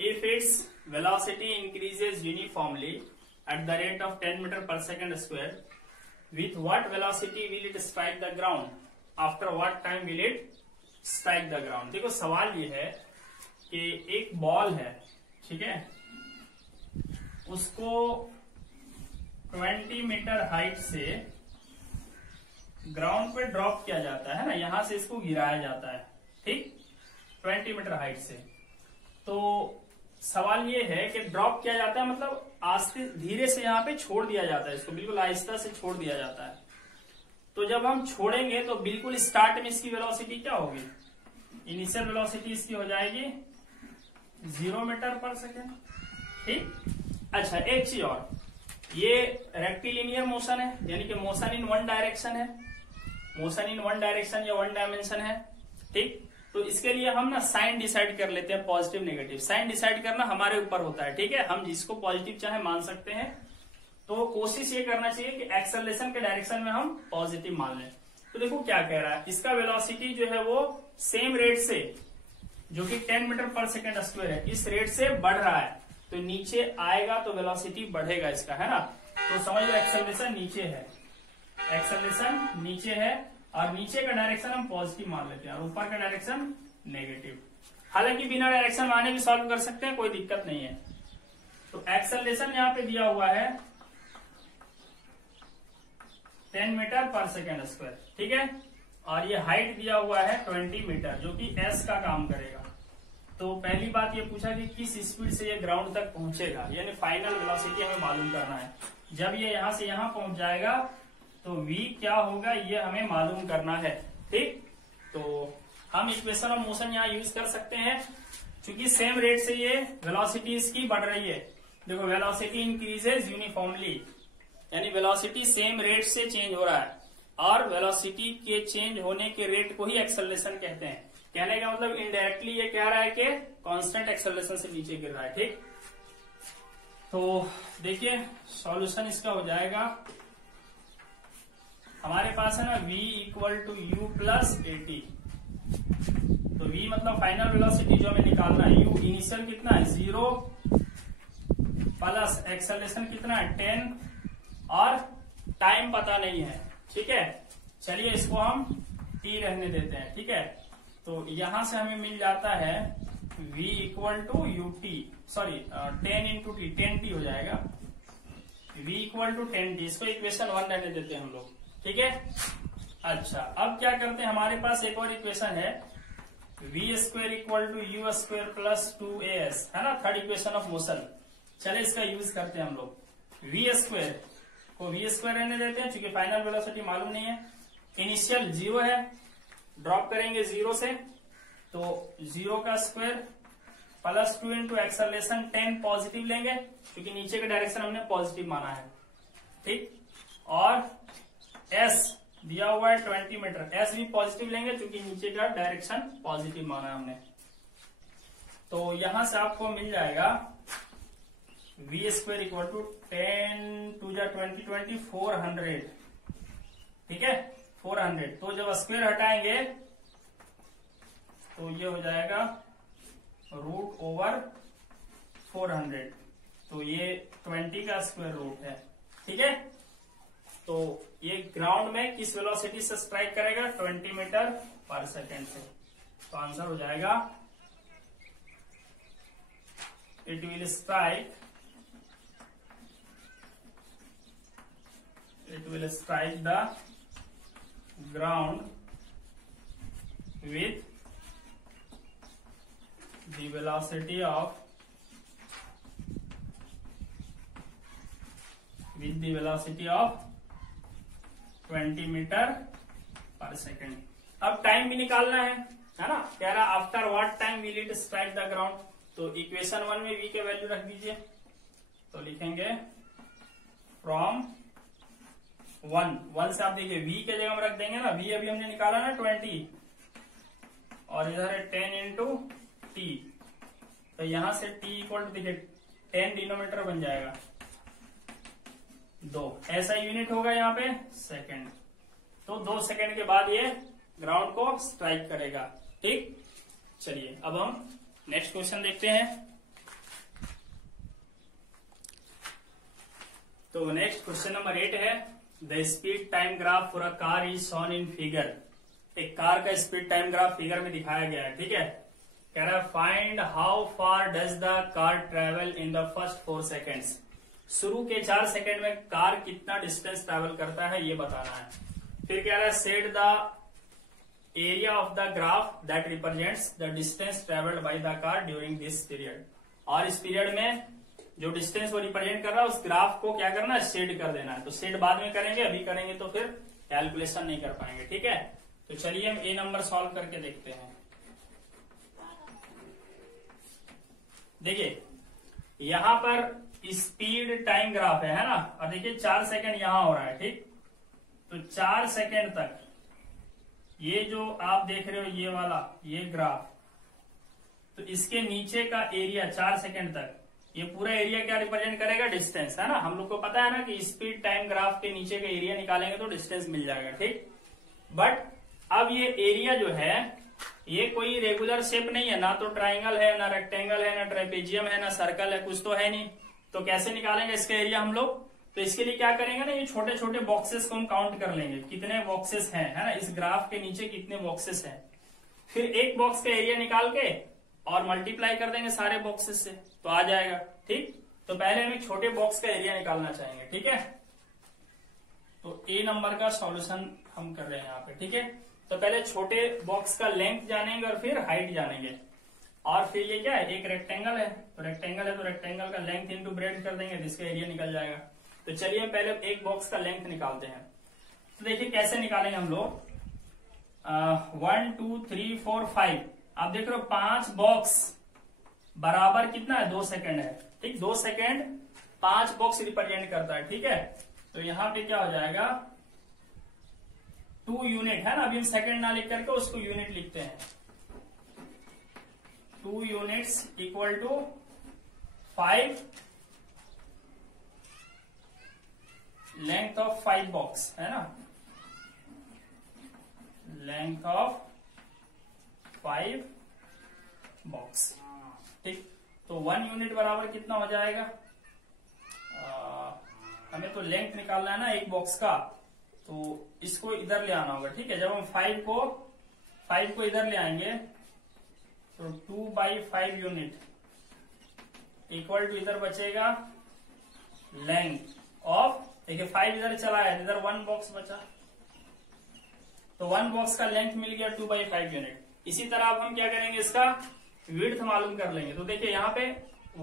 if its velocity increases uniformly at the rate of 10 meter per second square, with what velocity will it strike the ground? After what time will it strike the ground? देखो सवाल ये है कि एक ball है, ठीक है, उसको 20 मीटर हाइट से ग्राउंड पे ड्रॉप किया जाता है ना, यहां से इसको गिराया जाता है, ठीक, 20 मीटर हाइट से। तो सवाल ये है कि ड्रॉप किया जाता है मतलब आस्ते धीरे से यहाँ पे छोड़ दिया जाता है, इसको बिल्कुल आहिस्ता से छोड़ दिया जाता है। तो जब हम छोड़ेंगे तो बिल्कुल स्टार्ट में इसकी वेलोसिटी क्या होगी? इनिशियल वेलोसिटी इसकी हो जाएगी 0 मीटर पर सेकेंड, ठीक। अच्छा एक चीज और, ये रेक्टिलिनियर मोशन है, यानी कि मोशन इन वन डायरेक्शन है, मोशन इन वन डायरेक्शन या वन डायमेंशन है, ठीक। तो इसके लिए हम ना साइन डिसाइड कर लेते हैं, पॉजिटिव नेगेटिव। साइन डिसाइड करना हमारे ऊपर होता है, ठीक है, हम जिसको पॉजिटिव चाहे मान सकते हैं। तो कोशिश ये करना चाहिए कि एक्सेलरेशन के डायरेक्शन में हम पॉजिटिव मान लें। तो देखो क्या कह रहा है, इसका वेलोसिटी जो है वो सेम रेट से, जो कि 10 मीटर पर सेकेंड स्क्वायर है, इस रेट से बढ़ रहा है। तो नीचे आएगा तो वेलोसिटी बढ़ेगा इसका, है ना। तो समझ लो एक्सेलरेशन नीचे है, एक्सेलरेशन नीचे है और नीचे का डायरेक्शन हम पॉजिटिव मान लेते हैं और ऊपर का डायरेक्शन नेगेटिव। हालांकि बिना डायरेक्शन माने भी सॉल्व कर सकते हैं, कोई दिक्कत नहीं है। तो एक्सेलरेशन यहाँ पे दिया हुआ है 10 मीटर पर सेकेंड स्क्वायर, ठीक है। और ये हाइट दिया हुआ है 20 मीटर, जो कि एस का काम करेगा। तो पहली बात ये पूछा कि किस स्पीड से ये ग्राउंड तक पहुंचेगा, यानी फाइनल वेलोसिटी हमें मालूम करना है। जब ये यहां से यहां पहुंच जाएगा तो v क्या होगा ये हमें मालूम करना है, ठीक। तो हम इक्वेशन ऑफ मोशन यहाँ यूज कर सकते हैं, क्योंकि सेम रेट से ये वेलोसिटी इसकी बढ़ रही है। देखो, वेलोसिटी इंक्रीजेज यूनिफॉर्मली, यानी वेलोसिटी सेम रेट से चेंज हो रहा है, और वेलोसिटी के चेंज होने के रेट को ही एक्सेलरेशन कहते हैं। कहने का मतलब इनडायरेक्टली ये कह रहा है कि कांस्टेंट एक्सेलरेशन से नीचे गिर रहा है, ठीक। तो देखिए सॉल्यूशन इसका हो जाएगा, हमारे पास है ना v equal to u plus a t. तो v मतलब फाइनल वेलोसिटी जो हमें निकालना है, u इनिशियल कितना है 0 प्लस एक्सेलरेशन कितना है 10 और टाइम पता नहीं है, ठीक है। चलिए इसको हम t रहने देते हैं, ठीक है। तो यहां से हमें मिल जाता है v equal to u t, sorry 10 into t, 10t हो जाएगा। v इक्वल टू 10t, इसको इक्वेशन 1 रहने देते हैं हम लोग, ठीक है। अच्छा, अब क्या करते हैं, हमारे पास एक और इक्वेशन है v square equal to u square plus 2as, है ना, थर्ड इक्वेशन ऑफ मोशन। चले इसका यूज करते हैं हम लोग। v स्क्वायर को v स्क्वायर रहने देते हैं, क्योंकि फाइनल वेलोसिटी मालूम नहीं है। इनिशियल 0 है, ड्रॉप करेंगे 0 से, तो 0 का square plus 2 into acceleration 10 positive लेंगे, क्योंकि नीचे का डायरेक्शन हमने पॉजिटिव माना है, ठीक। और s दिया हुआ है 20 मीटर, s भी पॉजिटिव लेंगे, क्योंकि नीचे का डायरेक्शन पॉजिटिव माना है हमने। तो यहां से आपको मिल जाएगा v square equal to 10 two जा 20 20 400, ठीक है 400। तो जब स्क्वायर हटाएंगे तो ये हो जाएगा रूट ओवर 400, तो ये 20 का स्क्वायर रूट है, ठीक है। तो ये ग्राउंड में किस वेलोसिटी से स्ट्राइक करेगा 20 मीटर पर सेकेंड से। तो आंसर हो जाएगा it will strike the ground with the velocity of 20 metre पर सेकेंड। अब टाइम भी निकालना है ना, कह रहा after what time will it strike the ground. तो इक्वेशन 1 में v के वैल्यू रख दीजिए, तो लिखेंगे फ्रॉम 1 से आप देखिए v के जगह में रख देंगे ना, v अभी हमने निकाला ना 20, और इधर है 10 इंटू टी, तो यहां से t इक्वल टू देखिए 10 डिनोमीटर बन जाएगा 2, ऐसा यूनिट होगा यहाँ पे सेकंड। तो 2 सेकंड के बाद ये ग्राउंड को स्ट्राइक करेगा, ठीक। चलिए अब हम नेक्स्ट क्वेश्चन देखते हैं। तो नेक्स्ट क्वेश्चन नंबर 8 है, the speed time graph for a car is shown in figure. एक कार का स्पीड टाइम ग्राफ फिगर में दिखाया गया है, ठीक है। कह रहा है find how far does the car travel in the first 4 seconds. शुरू के 4 सेकेंड में कार कितना डिस्टेंस ट्रेवल करता है ये बताना है। फिर कह रहा है set the area of the graph that represents the distance travelled by the car during this period. और इस पीरियड में जो डिस्टेंस वो रिप्रेजेंट कर रहा है उस ग्राफ को क्या करना है, शेड कर देना है। तो शेड बाद में करेंगे, अभी करेंगे तो फिर कैलकुलेशन नहीं कर पाएंगे, ठीक है। तो चलिए हम ए नंबर सॉल्व करके देखते हैं। देखिए यहां पर स्पीड टाइम ग्राफ है ना, और देखिए 4 सेकंड यहां हो रहा है, ठीक। तो 4 सेकंड तक ये जो आप देख रहे हो ये वाला ये ग्राफ, तो इसके नीचे का एरिया 4 सेकंड तक ये पूरा एरिया क्या रिप्रेजेंट करेगा, डिस्टेंस, है ना। हम लोग को पता है ना कि स्पीड टाइम ग्राफ के नीचे का एरिया निकालेंगे तो डिस्टेंस मिल जाएगा, ठीक। बट अब ये एरिया जो है ये कोई रेगुलर शेप नहीं है, ना तो ट्राइंगल है, ना रेक्टेंगल है, ना ट्रेपेजियम है, ना सर्कल है, कुछ तो है नहीं। तो कैसे निकालेंगे इसका एरिया हम लोग? तो इसके लिए क्या करेंगे ना, ये छोटे छोटे बॉक्सेस को हम काउंट कर लेंगे, कितने बॉक्सेस हैं, है ना, इस ग्राफ के नीचे कितने बॉक्सेस हैं। फिर एक बॉक्स का एरिया निकाल के और मल्टीप्लाई कर देंगे सारे बॉक्सेस से, तो आ जाएगा, ठीक। तो पहले हम एक छोटे बॉक्स का एरिया निकालना चाहेंगे, ठीक है। तो ए नंबर का सॉल्यूशन हम कर रहे हैं यहाँ पे, ठीक है। तो पहले छोटे बॉक्स का लेंथ जानेंगे और फिर हाइट जानेंगे, और फिर ये क्या है, एक रेक्टेंगल है, तो रेक्टेंगल का लेंथ इंटू ब्रेड कर देंगे, जिसका एरिया निकल जाएगा। तो चलिए पहले एक बॉक्स का लेंथ निकालते हैं। तो देखिए कैसे निकालेंगे हम लोग। 1 2 3 4 5, आप देख रहे हो 5 बॉक्स बराबर कितना है, 2 सेकेंड है, ठीक। 2 सेकेंड 5 बॉक्स रिप्रेजेंट करता है, ठीक है। तो यहाँ पे क्या हो जाएगा, 2 यूनिट है ना, अभी हम सेकेंड ना लिख करके उसको यूनिट लिखते हैं। 2 units equal to 5 length of 5 box, है ना, लेंथ ऑफ 5 बॉक्स, ठीक। तो 1 यूनिट बराबर कितना हो जाएगा, हमें तो लेंथ निकालना है ना एक बॉक्स का, तो इसको इधर ले आना होगा, ठीक है। जब हम 5 को इधर ले आएंगे तो 2/5 यूनिट इक्वल टू इधर बचेगा लेंथ ऑफ, देखिए 5 इधर चला है, इधर 1 बॉक्स बचा, तो 1 बॉक्स का लेंथ मिल गया 2/5 यूनिट। इसी तरह अब हम क्या करेंगे, इसका विड्थ मालूम कर लेंगे। तो देखिए यहाँ पे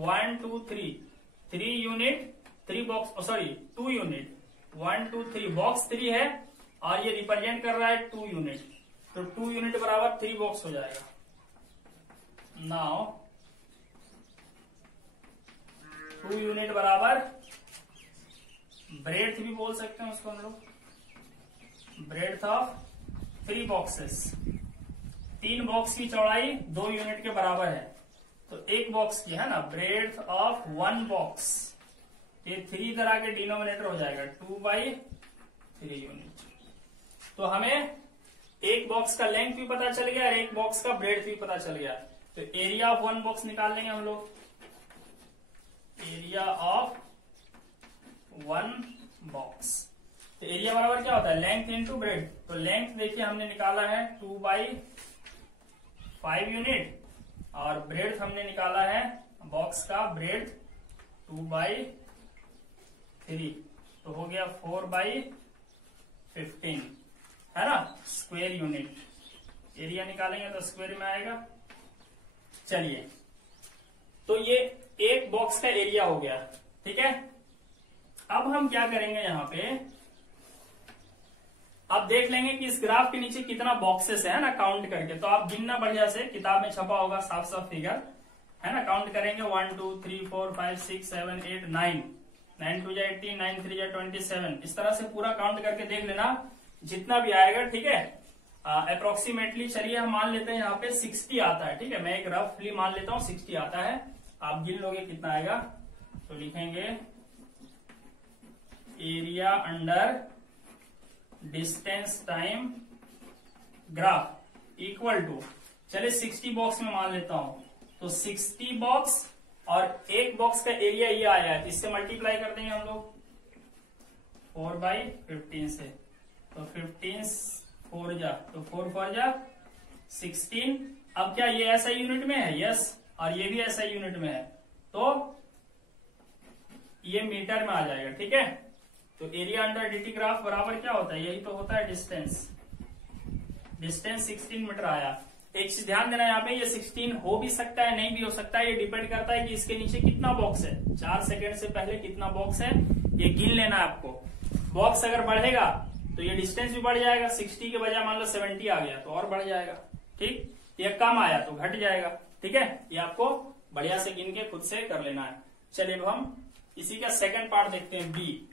1 2 3 unit 3 box, sorry 2 unit, 1 2 3 box 3 है, और ये रिप्रेजेंट कर रहा है 2 यूनिट, तो 2 यूनिट बराबर 3 बॉक्स हो जाएगा। नाउ 2 यूनिट बराबर ब्रेड्थ भी बोल सकते हैं उसको हम लोग, ब्रेड्थ ऑफ 3 बॉक्सेस। 3 बॉक्स की चौड़ाई 2 यूनिट के बराबर है, तो एक बॉक्स की है ना, ब्रेड्थ ऑफ 1 बॉक्स, ये 3 तरह के डिनोमिनेटर हो जाएगा 2/3 यूनिट। तो हमें एक बॉक्स का लेंथ भी पता चल गया और एक बॉक्स का ब्रेड्थ भी पता चल गया, तो एरिया ऑफ 1 बॉक्स निकाल लेंगे हम लोग। एरिया ऑफ 1 बॉक्स, तो एरिया बराबर क्या होता है, लेंथ इंटू ब्रेड। तो लेंथ देखिए हमने निकाला है 2/5 यूनिट, और ब्रेड्थ हमने निकाला है बॉक्स का ब्रेड्थ 2/3, तो हो गया 4/15, है ना, स्क्वायर यूनिट। एरिया निकालेंगे तो स्क्वायर में आएगा। चलिए, तो ये एक बॉक्स का एरिया हो गया, ठीक है। अब हम क्या करेंगे यहाँ पे, अब देख लेंगे कि इस ग्राफ के नीचे कितना बॉक्सेस है ना, काउंट करके। तो आप गिनना बढ़िया से, किताब में छपा होगा साफ साफ फिगर, है ना। काउंट करेंगे 1 2 3 4 5 6 7 8 9, 9 2 18, 9 3 27, इस तरह से पूरा काउंट करके देख लेना जितना भी आएगा, ठीक है। अप्रोक्सीमेटली चलिए हम मान लेते हैं यहाँ पे 60 आता है, ठीक है। मैं एक रफली मान लेता हूँ 60 आता है, आप गिन लोगे कितना आएगा। तो लिखेंगे area under distance time graph equal to, चलिए 60 बॉक्स में मान लेता हूं, तो 60 बॉक्स और एक बॉक्स का एरिया ये आया है, तो इससे मल्टीप्लाई कर देंगे हम लोग 4/15 से, तो 15 4 जा, तो 4 4 जा 16। अब क्या ये ऐसा यूनिट में है, यस, और ये भी ऐसा यूनिट में है, तो ये मीटर में आ जाएगा, ठीक है। तो एरिया अंडर डीटी ग्राफ बराबर क्या होता है, यही तो होता है डिस्टेंस। डिस्टेंस 16 मीटर आया। एक चीज ध्यान देना यहाँ पे, ये 16 हो भी सकता है, नहीं भी हो सकता है, ये डिपेंड करता है कि इसके नीचे कितना बॉक्स है, 4 सेकंड से पहले कितना बॉक्स है, ये गिन लेना है आपको। बॉक्स अगर बढ़ेगा तो ये डिस्टेंस भी बढ़ जाएगा, 60 के बजाय मान लो 70 आ गया तो और बढ़ जाएगा, ठीक। ये कम आया तो घट जाएगा, ठीक है। ये आपको बढ़िया से गिन के खुद से कर लेना है। चलिए अब हम इसी का सेकंड पार्ट देखते हैं, बी।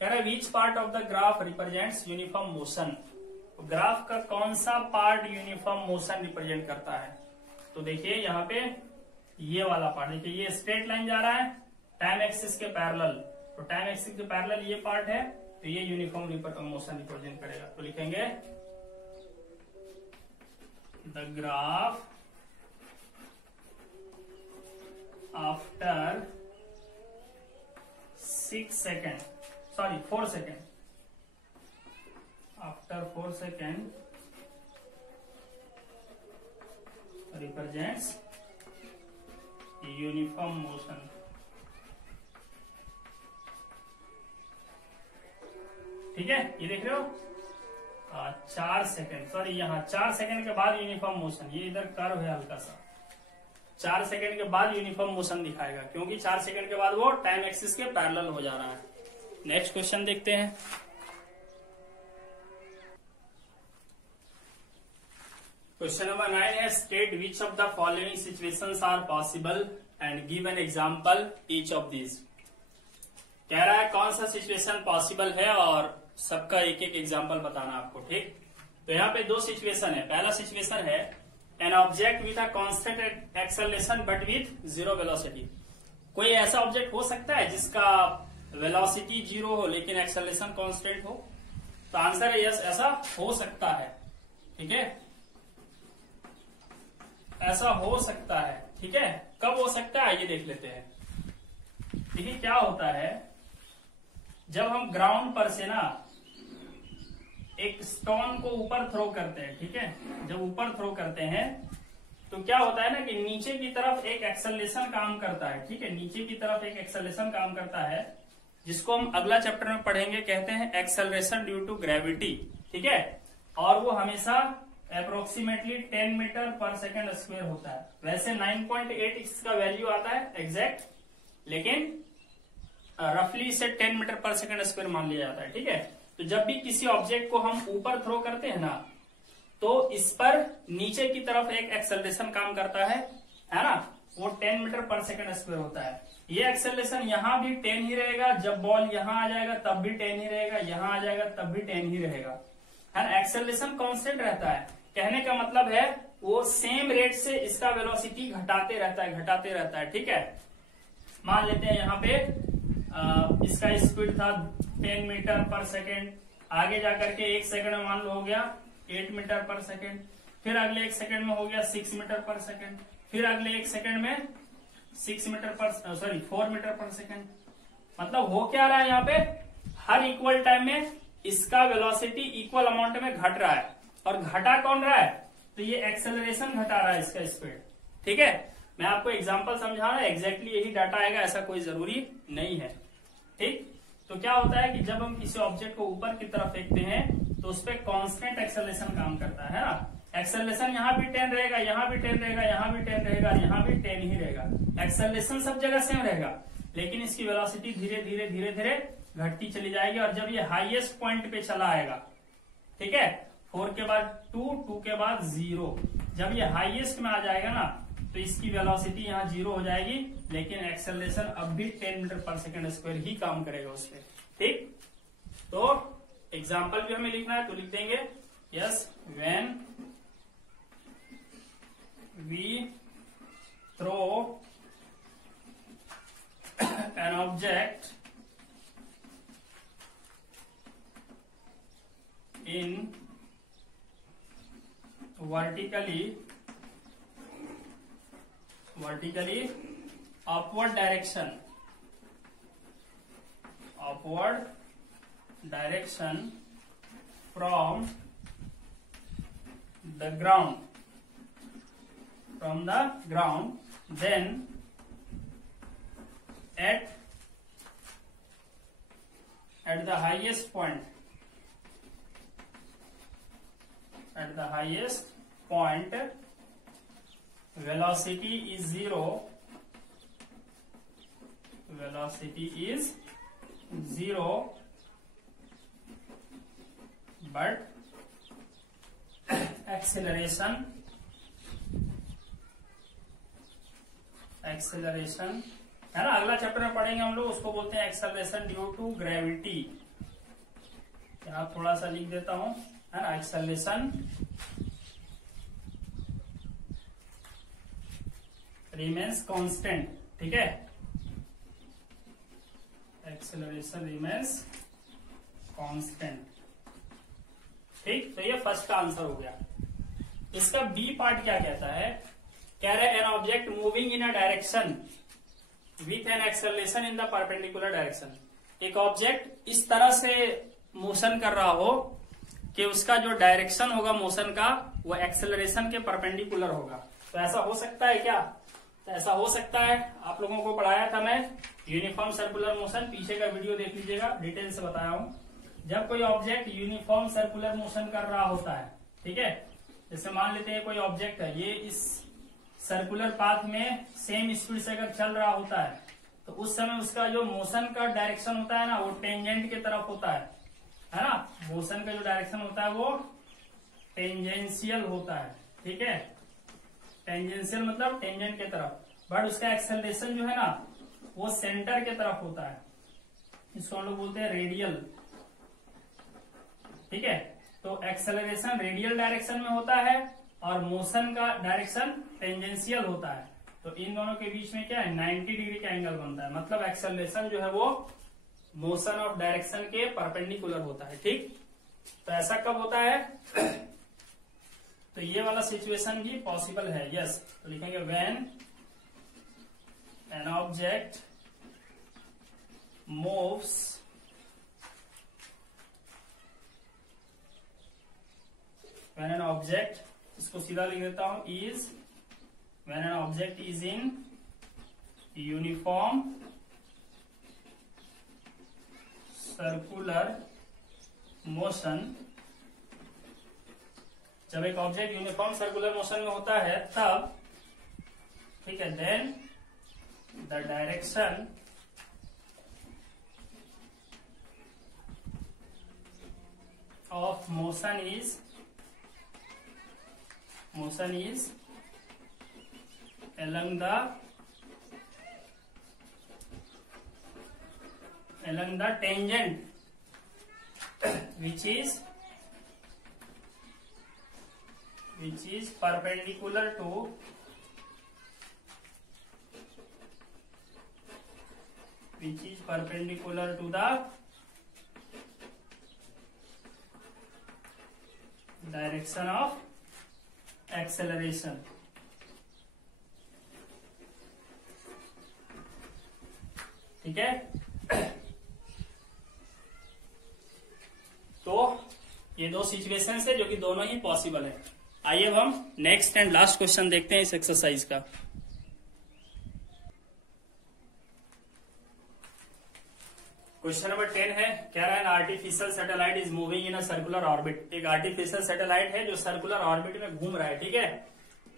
कह रहा है which part of the graph represents uniform motion, graph का कौन सा पार्ट यूनिफॉर्म मोशन रिप्रेजेंट करता है। तो देखिए यहाँ पे ये वाला पार्ट, देखिए ये स्ट्रेट लाइन जा रहा है टाइम एक्सिस के पैरेलल, तो टाइम एक्सिस के पैरेलल ये पार्ट है, तो ये यूनिफॉर्म मोशन रिप्रेजेंट करेगा। तो लिखेंगे the graph after 4 second, after 4 seconds represents uniform motion, ठीक है, ये देख रहे हो 4 सेकंड, सॉरी यहाँ 4 सेकंड के बाद यूनिफॉर्म मोशन, ये इधर कर्व है हल्का सा, 4 सेकंड के बाद यूनिफॉर्म मोशन दिखाएगा, क्योंकि 4 सेकंड के बाद वो टाइम एक्सिस के पैरेलल हो जा रहा है। नेक्स्ट क्वेश्चन देखते हैं। क्वेश्चन नंबर 9 है state which of the following situations are possible and give an example each of these. कह रहा है कौन सा सिचुएशन पॉसिबल है और सबका एक एक एग्जांपल बताना आपको। ठीक, तो यहाँ पे 2 सिचुएशन है। पहला सिचुएशन है an object with a constant acceleration but with 0 velocity. कोई ऐसा ऑब्जेक्ट हो सकता है जिसका वेलोसिटी 0 हो लेकिन एक्सेलरेशन कांस्टेंट हो? तो आंसर है यस, ऐसा हो सकता है। ठीक है, ऐसा हो सकता है। ठीक है, कब हो सकता है ये देख लेते हैं। देखिए क्या होता है, जब हम ग्राउंड पर से ना एक स्टोन को ऊपर थ्रो करते हैं, ठीक है, जब ऊपर थ्रो करते हैं तो क्या होता है ना कि नीचे की तरफ एक एक्सेलरेशन काम करता है। ठीक है, नीचे की तरफ एक एक्सेलरेशन काम करता है जिसको हम अगला चैप्टर में पढ़ेंगे, कहते हैं एक्सेलरेशन ड्यू टू ग्रेविटी। ठीक है, और वो हमेशा अप्रोक्सीमेटली 10 मीटर पर सेकेंड स्क्वायर होता है। वैसे 9.8 इसका वैल्यू आता है एग्जैक्ट, लेकिन रफली इसे 10 मीटर पर सेकेंड स्क्वायर मान लिया जाता है। ठीक है, तो जब भी किसी ऑब्जेक्ट को हम ऊपर थ्रो करते हैं ना, तो इस पर नीचे की तरफ एक एक्सेलरेशन काम करता है ना, वो 10 मीटर पर सेकेंड स्क्वायर होता है। ये एक्सेलरेशन यहाँ भी 10 ही रहेगा, जब बॉल यहाँ आ जाएगा तब भी 10 ही रहेगा, यहाँ आ जाएगा तब भी 10 ही रहेगा, है ना। एक्सेलरेशन कांस्टेंट रहता है, कहने का मतलब है वो सेम रेट से इसका वेलोसिटी घटाते रहता है, घटाते रहता है। ठीक है, मान लेते हैं यहाँ पे इसका स्पीड था 10 मीटर पर सेकेंड, आगे जाकर के 1 सेकंड में मान लो हो गया 8 मीटर पर सेकेंड, फिर अगले 1 सेकंड में हो गया 6 मीटर पर सेकेंड, फिर अगले 1 सेकंड में 4 मीटर पर सेकेंड। मतलब हो क्या रहा है यहाँ पे, हर इक्वल टाइम में इसका वेलोसिटी इक्वल अमाउंट में घट रहा है, और घटा कौन रहा है, तो ये एक्सेलरेशन घटा रहा है इसका स्पीड। ठीक है, मैं आपको एग्जांपल समझा रहा हूं, एग्जैक्टली यही डाटा आएगा ऐसा कोई जरूरी नहीं है। ठीक, तो क्या होता है कि जब हम किसी ऑब्जेक्ट को ऊपर की तरफ फेंकते हैं तो उस पर कांस्टेंट एक्सेलरेशन काम करता है ना। एक्सेलरेशन यहाँ भी 10 रहेगा, यहाँ भी 10 रहेगा, यहाँ भी 10 रहेगा, यहाँ भी 10 ही रहेगा। एक्सेलरेशन सब जगह सेम रहेगा, लेकिन इसकी वेलोसिटी धीरे धीरे धीरे धीरे घटती चली जाएगी। और जब ये हाईएस्ट पॉइंट पे चला आएगा, ठीक है, 4 के बाद 2 के बाद 0, जब ये हाईएस्ट में आ जाएगा ना, तो इसकी वेलोसिटी यहाँ 0 हो जाएगी, लेकिन एक्सेलरेशन अब भी 10 मीटर पर सेकेंड स्क्वायर ही काम करेगा उस पर। ठीक, तो एग्जाम्पल भी हमें लिखना है, तो लिख देंगे yes, when we throw an object in vertically upward direction from the ground, then at the highest point, velocity is 0, but acceleration है ना, अगला चैप्टर में पढ़ेंगे हम लोग, उसको बोलते हैं एक्सेलरेशन ड्यू टू ग्रेविटी। यहाँ थोड़ा सा लिख देता हूं, है ना, एक्सेलरेशन रिमेन्स कांस्टेंट। ठीक है, एक्सेलरेशन रिमेन्स कांस्टेंट। ठीक, तो ये फर्स्ट का आंसर हो गया। इसका बी पार्ट क्या कहता है, कह रहे an object moving in a direction with an acceleration in the perpendicular direction. एक ऑब्जेक्ट इस तरह से मोशन कर रहा हो कि उसका जो डायरेक्शन होगा मोशन का वो एक्सेलरेशन के परपेंडिकुलर होगा। तो ऐसा हो सकता है क्या, तो ऐसा हो सकता है। आप लोगों को पढ़ाया था मैं यूनिफॉर्म सर्कुलर मोशन, पीछे का वीडियो देख लीजिएगा, डिटेल से बताया हूं। जब कोई ऑब्जेक्ट यूनिफॉर्म सर्कुलर मोशन कर रहा होता है, ठीक है, जैसे मान लेते हैं कोई ऑब्जेक्ट है, ये इस सर्कुलर पाथ में सेम स्पीड से अगर चल रहा होता है तो उस समय उसका जो मोशन का डायरेक्शन होता है ना, वो टेंजेंट की तरफ होता है ना। मोशन का जो डायरेक्शन होता है वो टेंजेंशियल होता है, ठीक है। टेंजेंशियल मतलब टेंजेंट की तरफ, बट उसका एक्सेलरेशन जो है ना वो सेंटर की तरफ होता है, इसको हम लोग बोलते हैं रेडियल, ठीक है। तो एक्सेलरेशन रेडियल डायरेक्शन में होता है और मोशन का डायरेक्शन टेंजेंशियल होता है। तो इन दोनों के बीच में क्या है, 90 डिग्री का एंगल बनता है, मतलब एक्सेलरेशन जो है वो मोशन ऑफ डायरेक्शन के परपेंडिकुलर होता है, ठीक। तो ऐसा कब होता है, तो ये वाला सिचुएशन भी पॉसिबल है, यस। तो लिखेंगे when an object moves when an object, इसको सीधा लिख देता हूं, is when an object is in uniform circular motion, जब एक ऑब्जेक्ट यूनिफॉर्म सर्कुलर मोशन में होता है तब, ठीक है, then the direction of motion is along the tangent which is perpendicular to the direction of acceleration, ठीक है। तो ये दो सिचुएशन है जो कि दोनों ही पॉसिबल है। आइए अब हम नेक्स्ट एंड लास्ट क्वेश्चन देखते हैं इस एक्सरसाइज का। क्वेश्चन नंबर 10 है, कह रहा है artificial satellite is moving in a circular orbit. एक आर्टिफिशियल सैटेलाइट है जो सर्कुलर ऑर्बिट में घूम रहा है, ठीक है,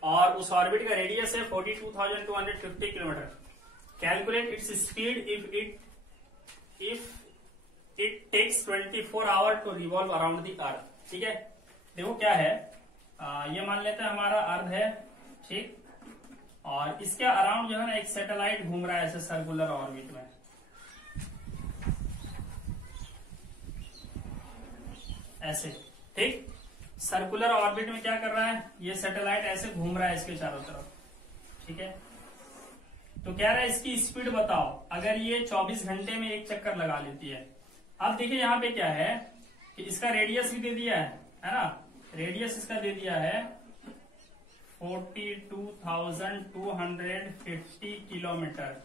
और उस ऑर्बिट का रेडियस है 42,250 kilometre. Calculate its speed if it takes 24 hour to revolve around the earth, ठीक है। देखो क्या है, ये मान लेते हैं हमारा अर्थ है, ठीक, और इसके अराउंड जो है ना एक सैटेलाइट घूम रहा है ऐसे सर्कुलर ऑर्बिट में, ऐसे, ठीक। सर्कुलर ऑर्बिट में क्या कर रहा है, ये सैटेलाइट ऐसे घूम रहा है इसके चारों तरफ, ठीक है। तो कह रहा है इसकी स्पीड बताओ अगर ये 24 घंटे में एक चक्कर लगा लेती है। अब देखिए यहाँ पे क्या है कि इसका रेडियस भी दे दिया है ना, रेडियस इसका दे दिया है 42,250 किलोमीटर,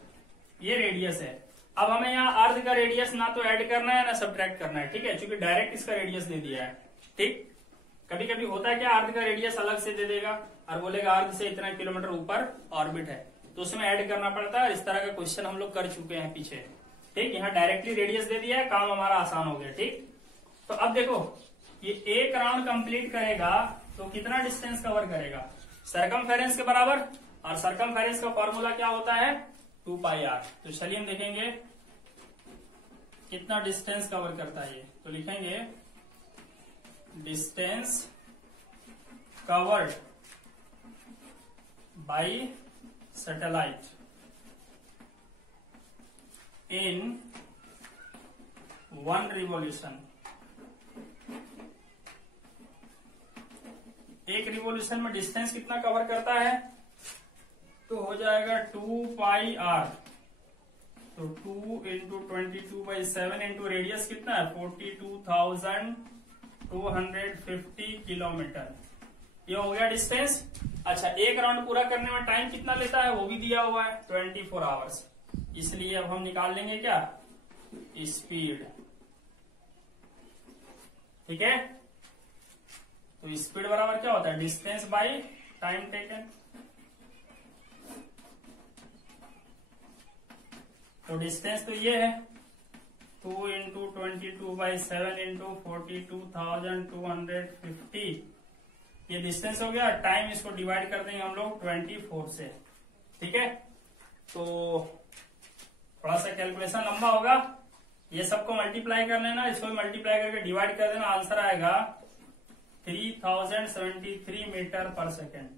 ये रेडियस है। अब हमें यहाँ अर्थ का रेडियस ना तो ऐड करना है ना सब्ट्रैक्ट करना है, ठीक है, क्योंकि डायरेक्ट इसका रेडियस दे दिया है, ठीक। कभी कभी होता है क्या, अर्थ का रेडियस अलग से दे देगा और बोलेगा अर्थ से इतना किलोमीटर ऊपर ऑर्बिट है, तो उसमें ऐड करना पड़ता है। इस तरह का क्वेश्चन हम लोग कर चुके हैं पीछे, ठीक। यहाँ डायरेक्टली रेडियस दे दिया है, काम हमारा आसान हो गया, ठीक। तो अब देखो ये एक राउंड कंप्लीट करेगा तो कितना डिस्टेंस कवर करेगा, सरकमफेरेंस के बराबर, और सरकमफेरेंस का फॉर्मूला क्या होता है 2πr। तो चलिए हम देखेंगे कितना डिस्टेंस कवर करता है ये। तो लिखेंगे distance covered by satellite in 1 revolution. एक रिवॉल्यूशन में डिस्टेंस कितना कवर करता है, तो हो जाएगा 2πr, तो 2 इंटू 22/7 इंटू रेडियस कितना है 42,250 किलोमीटर, ये हो गया डिस्टेंस। अच्छा, एक राउंड पूरा करने में टाइम कितना लेता है वो भी दिया हुआ है 24 आवर्स, इसलिए अब हम निकाल लेंगे क्या स्पीड, ठीक है। तो स्पीड बराबर क्या होता है डिस्टेंस बाय टाइम टेकन। तो डिस्टेंस तो ये है 2 इंटू 22/7 इंटू 42,250 ये डिस्टेंस हो गया। टाइम इसको डिवाइड कर देंगे हम लोग 24 से, ठीक है। तो थोड़ा सा कैलकुलेशन लंबा होगा, ये सबको मल्टीप्लाई कर लेना, इसको मल्टीप्लाई करके डिवाइड कर देना, आंसर आएगा 3073 मीटर पर सेकेंड।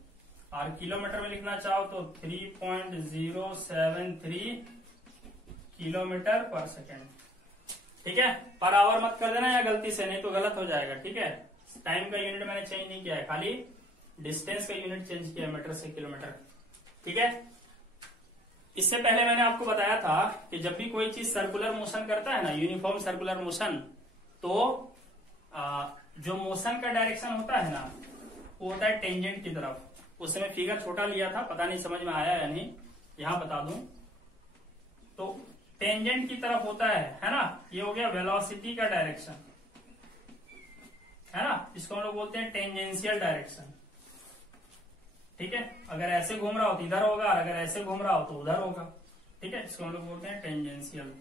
और किलोमीटर में लिखना चाहो तो 3.073 किलोमीटर पर सेकेंड, ठीक है। पर आवर मत कर देना या गलती से, नहीं तो गलत हो जाएगा, ठीक है। टाइम का यूनिट मैंने चेंज नहीं किया है, खाली डिस्टेंस का यूनिट चेंज किया है, मीटर से किलोमीटर, ठीक है। इससे पहले मैंने आपको बताया था कि जब भी कोई चीज सर्कुलर मोशन करता है ना, यूनिफॉर्म सर्कुलर मोशन, तो जो मोशन का डायरेक्शन होता है ना, वो होता है टेंजेंट की तरफ। उस समय फिगर छोटा लिया था, पता नहीं समझ में आया या नहीं, यहां बता दूं तो टेंजेंट की तरफ होता है ना। ये हो गया वेलोसिटी का डायरेक्शन, है ना, इसको हम लोग बोलते हैं टेंजेंशियल डायरेक्शन, ठीक है। अगर ऐसे घूम रहा हो तो इधर होगा, और अगर ऐसे घूम रहा हो तो उधर होगा, ठीक है। इसको हम लोग बोलते हैं टेंजेंशियल।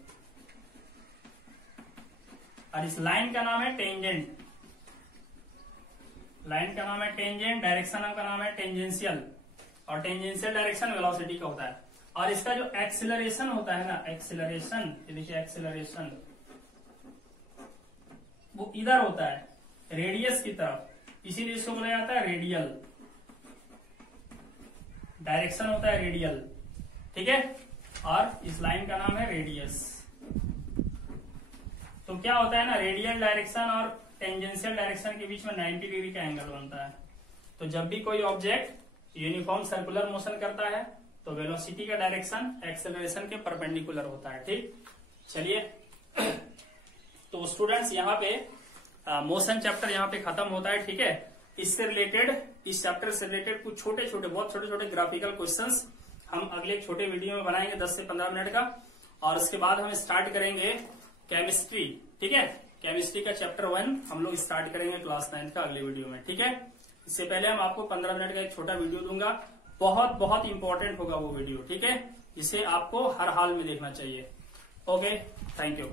और इस लाइन का नाम है टेंजेंट, लाइन का नाम है टेंजेंट, डायरेक्शन का नाम है टेंजेंशियल, और टेंजेंशियल डायरेक्शन वेलोसिटी का होता है। और इसका जो एक्सीलरेशन होता है ना, एक्सीलरेशन, ये देखिए एक्सीलरेशन, वो इधर होता है रेडियस की तरफ, इसीलिए इसको बोला जाता है रेडियल, डायरेक्शन होता है रेडियल, ठीक है। और इस लाइन का नाम है रेडियस। तो क्या होता है ना, रेडियल डायरेक्शन और टेंजेंशियल डायरेक्शन के बीच में 90 डिग्री का एंगल बनता है। तो जब भी कोई ऑब्जेक्ट यूनिफॉर्म सर्कुलर मोशन करता है तो वेलोसिटी का डायरेक्शन एक्सेलरेशन के परपेंडिकुलर होता है, ठीक। चलिए तो स्टूडेंट्स यहाँ पे मोशन चैप्टर यहाँ पे खत्म होता है, ठीक है। इससे रिलेटेड, इस चैप्टर से रिलेटेड कुछ छोटे छोटे, बहुत छोटे छोटे ग्राफिकल क्वेश्चंस हम अगले एक छोटे वीडियो में बनाएंगे 10 से 15 मिनट का। और उसके बाद हम स्टार्ट करेंगे केमिस्ट्री, ठीक है। केमिस्ट्री का चैप्टर 1 हम लोग स्टार्ट करेंगे क्लास 9 का अगले वीडियो में, ठीक है। इससे पहले हम आपको 15 मिनट का एक छोटा वीडियो दूंगा, बहुत बहुत इंपॉर्टेंट होगा वो वीडियो, ठीक है, जिसे आपको हर हाल में देखना चाहिए। Okay, thank you.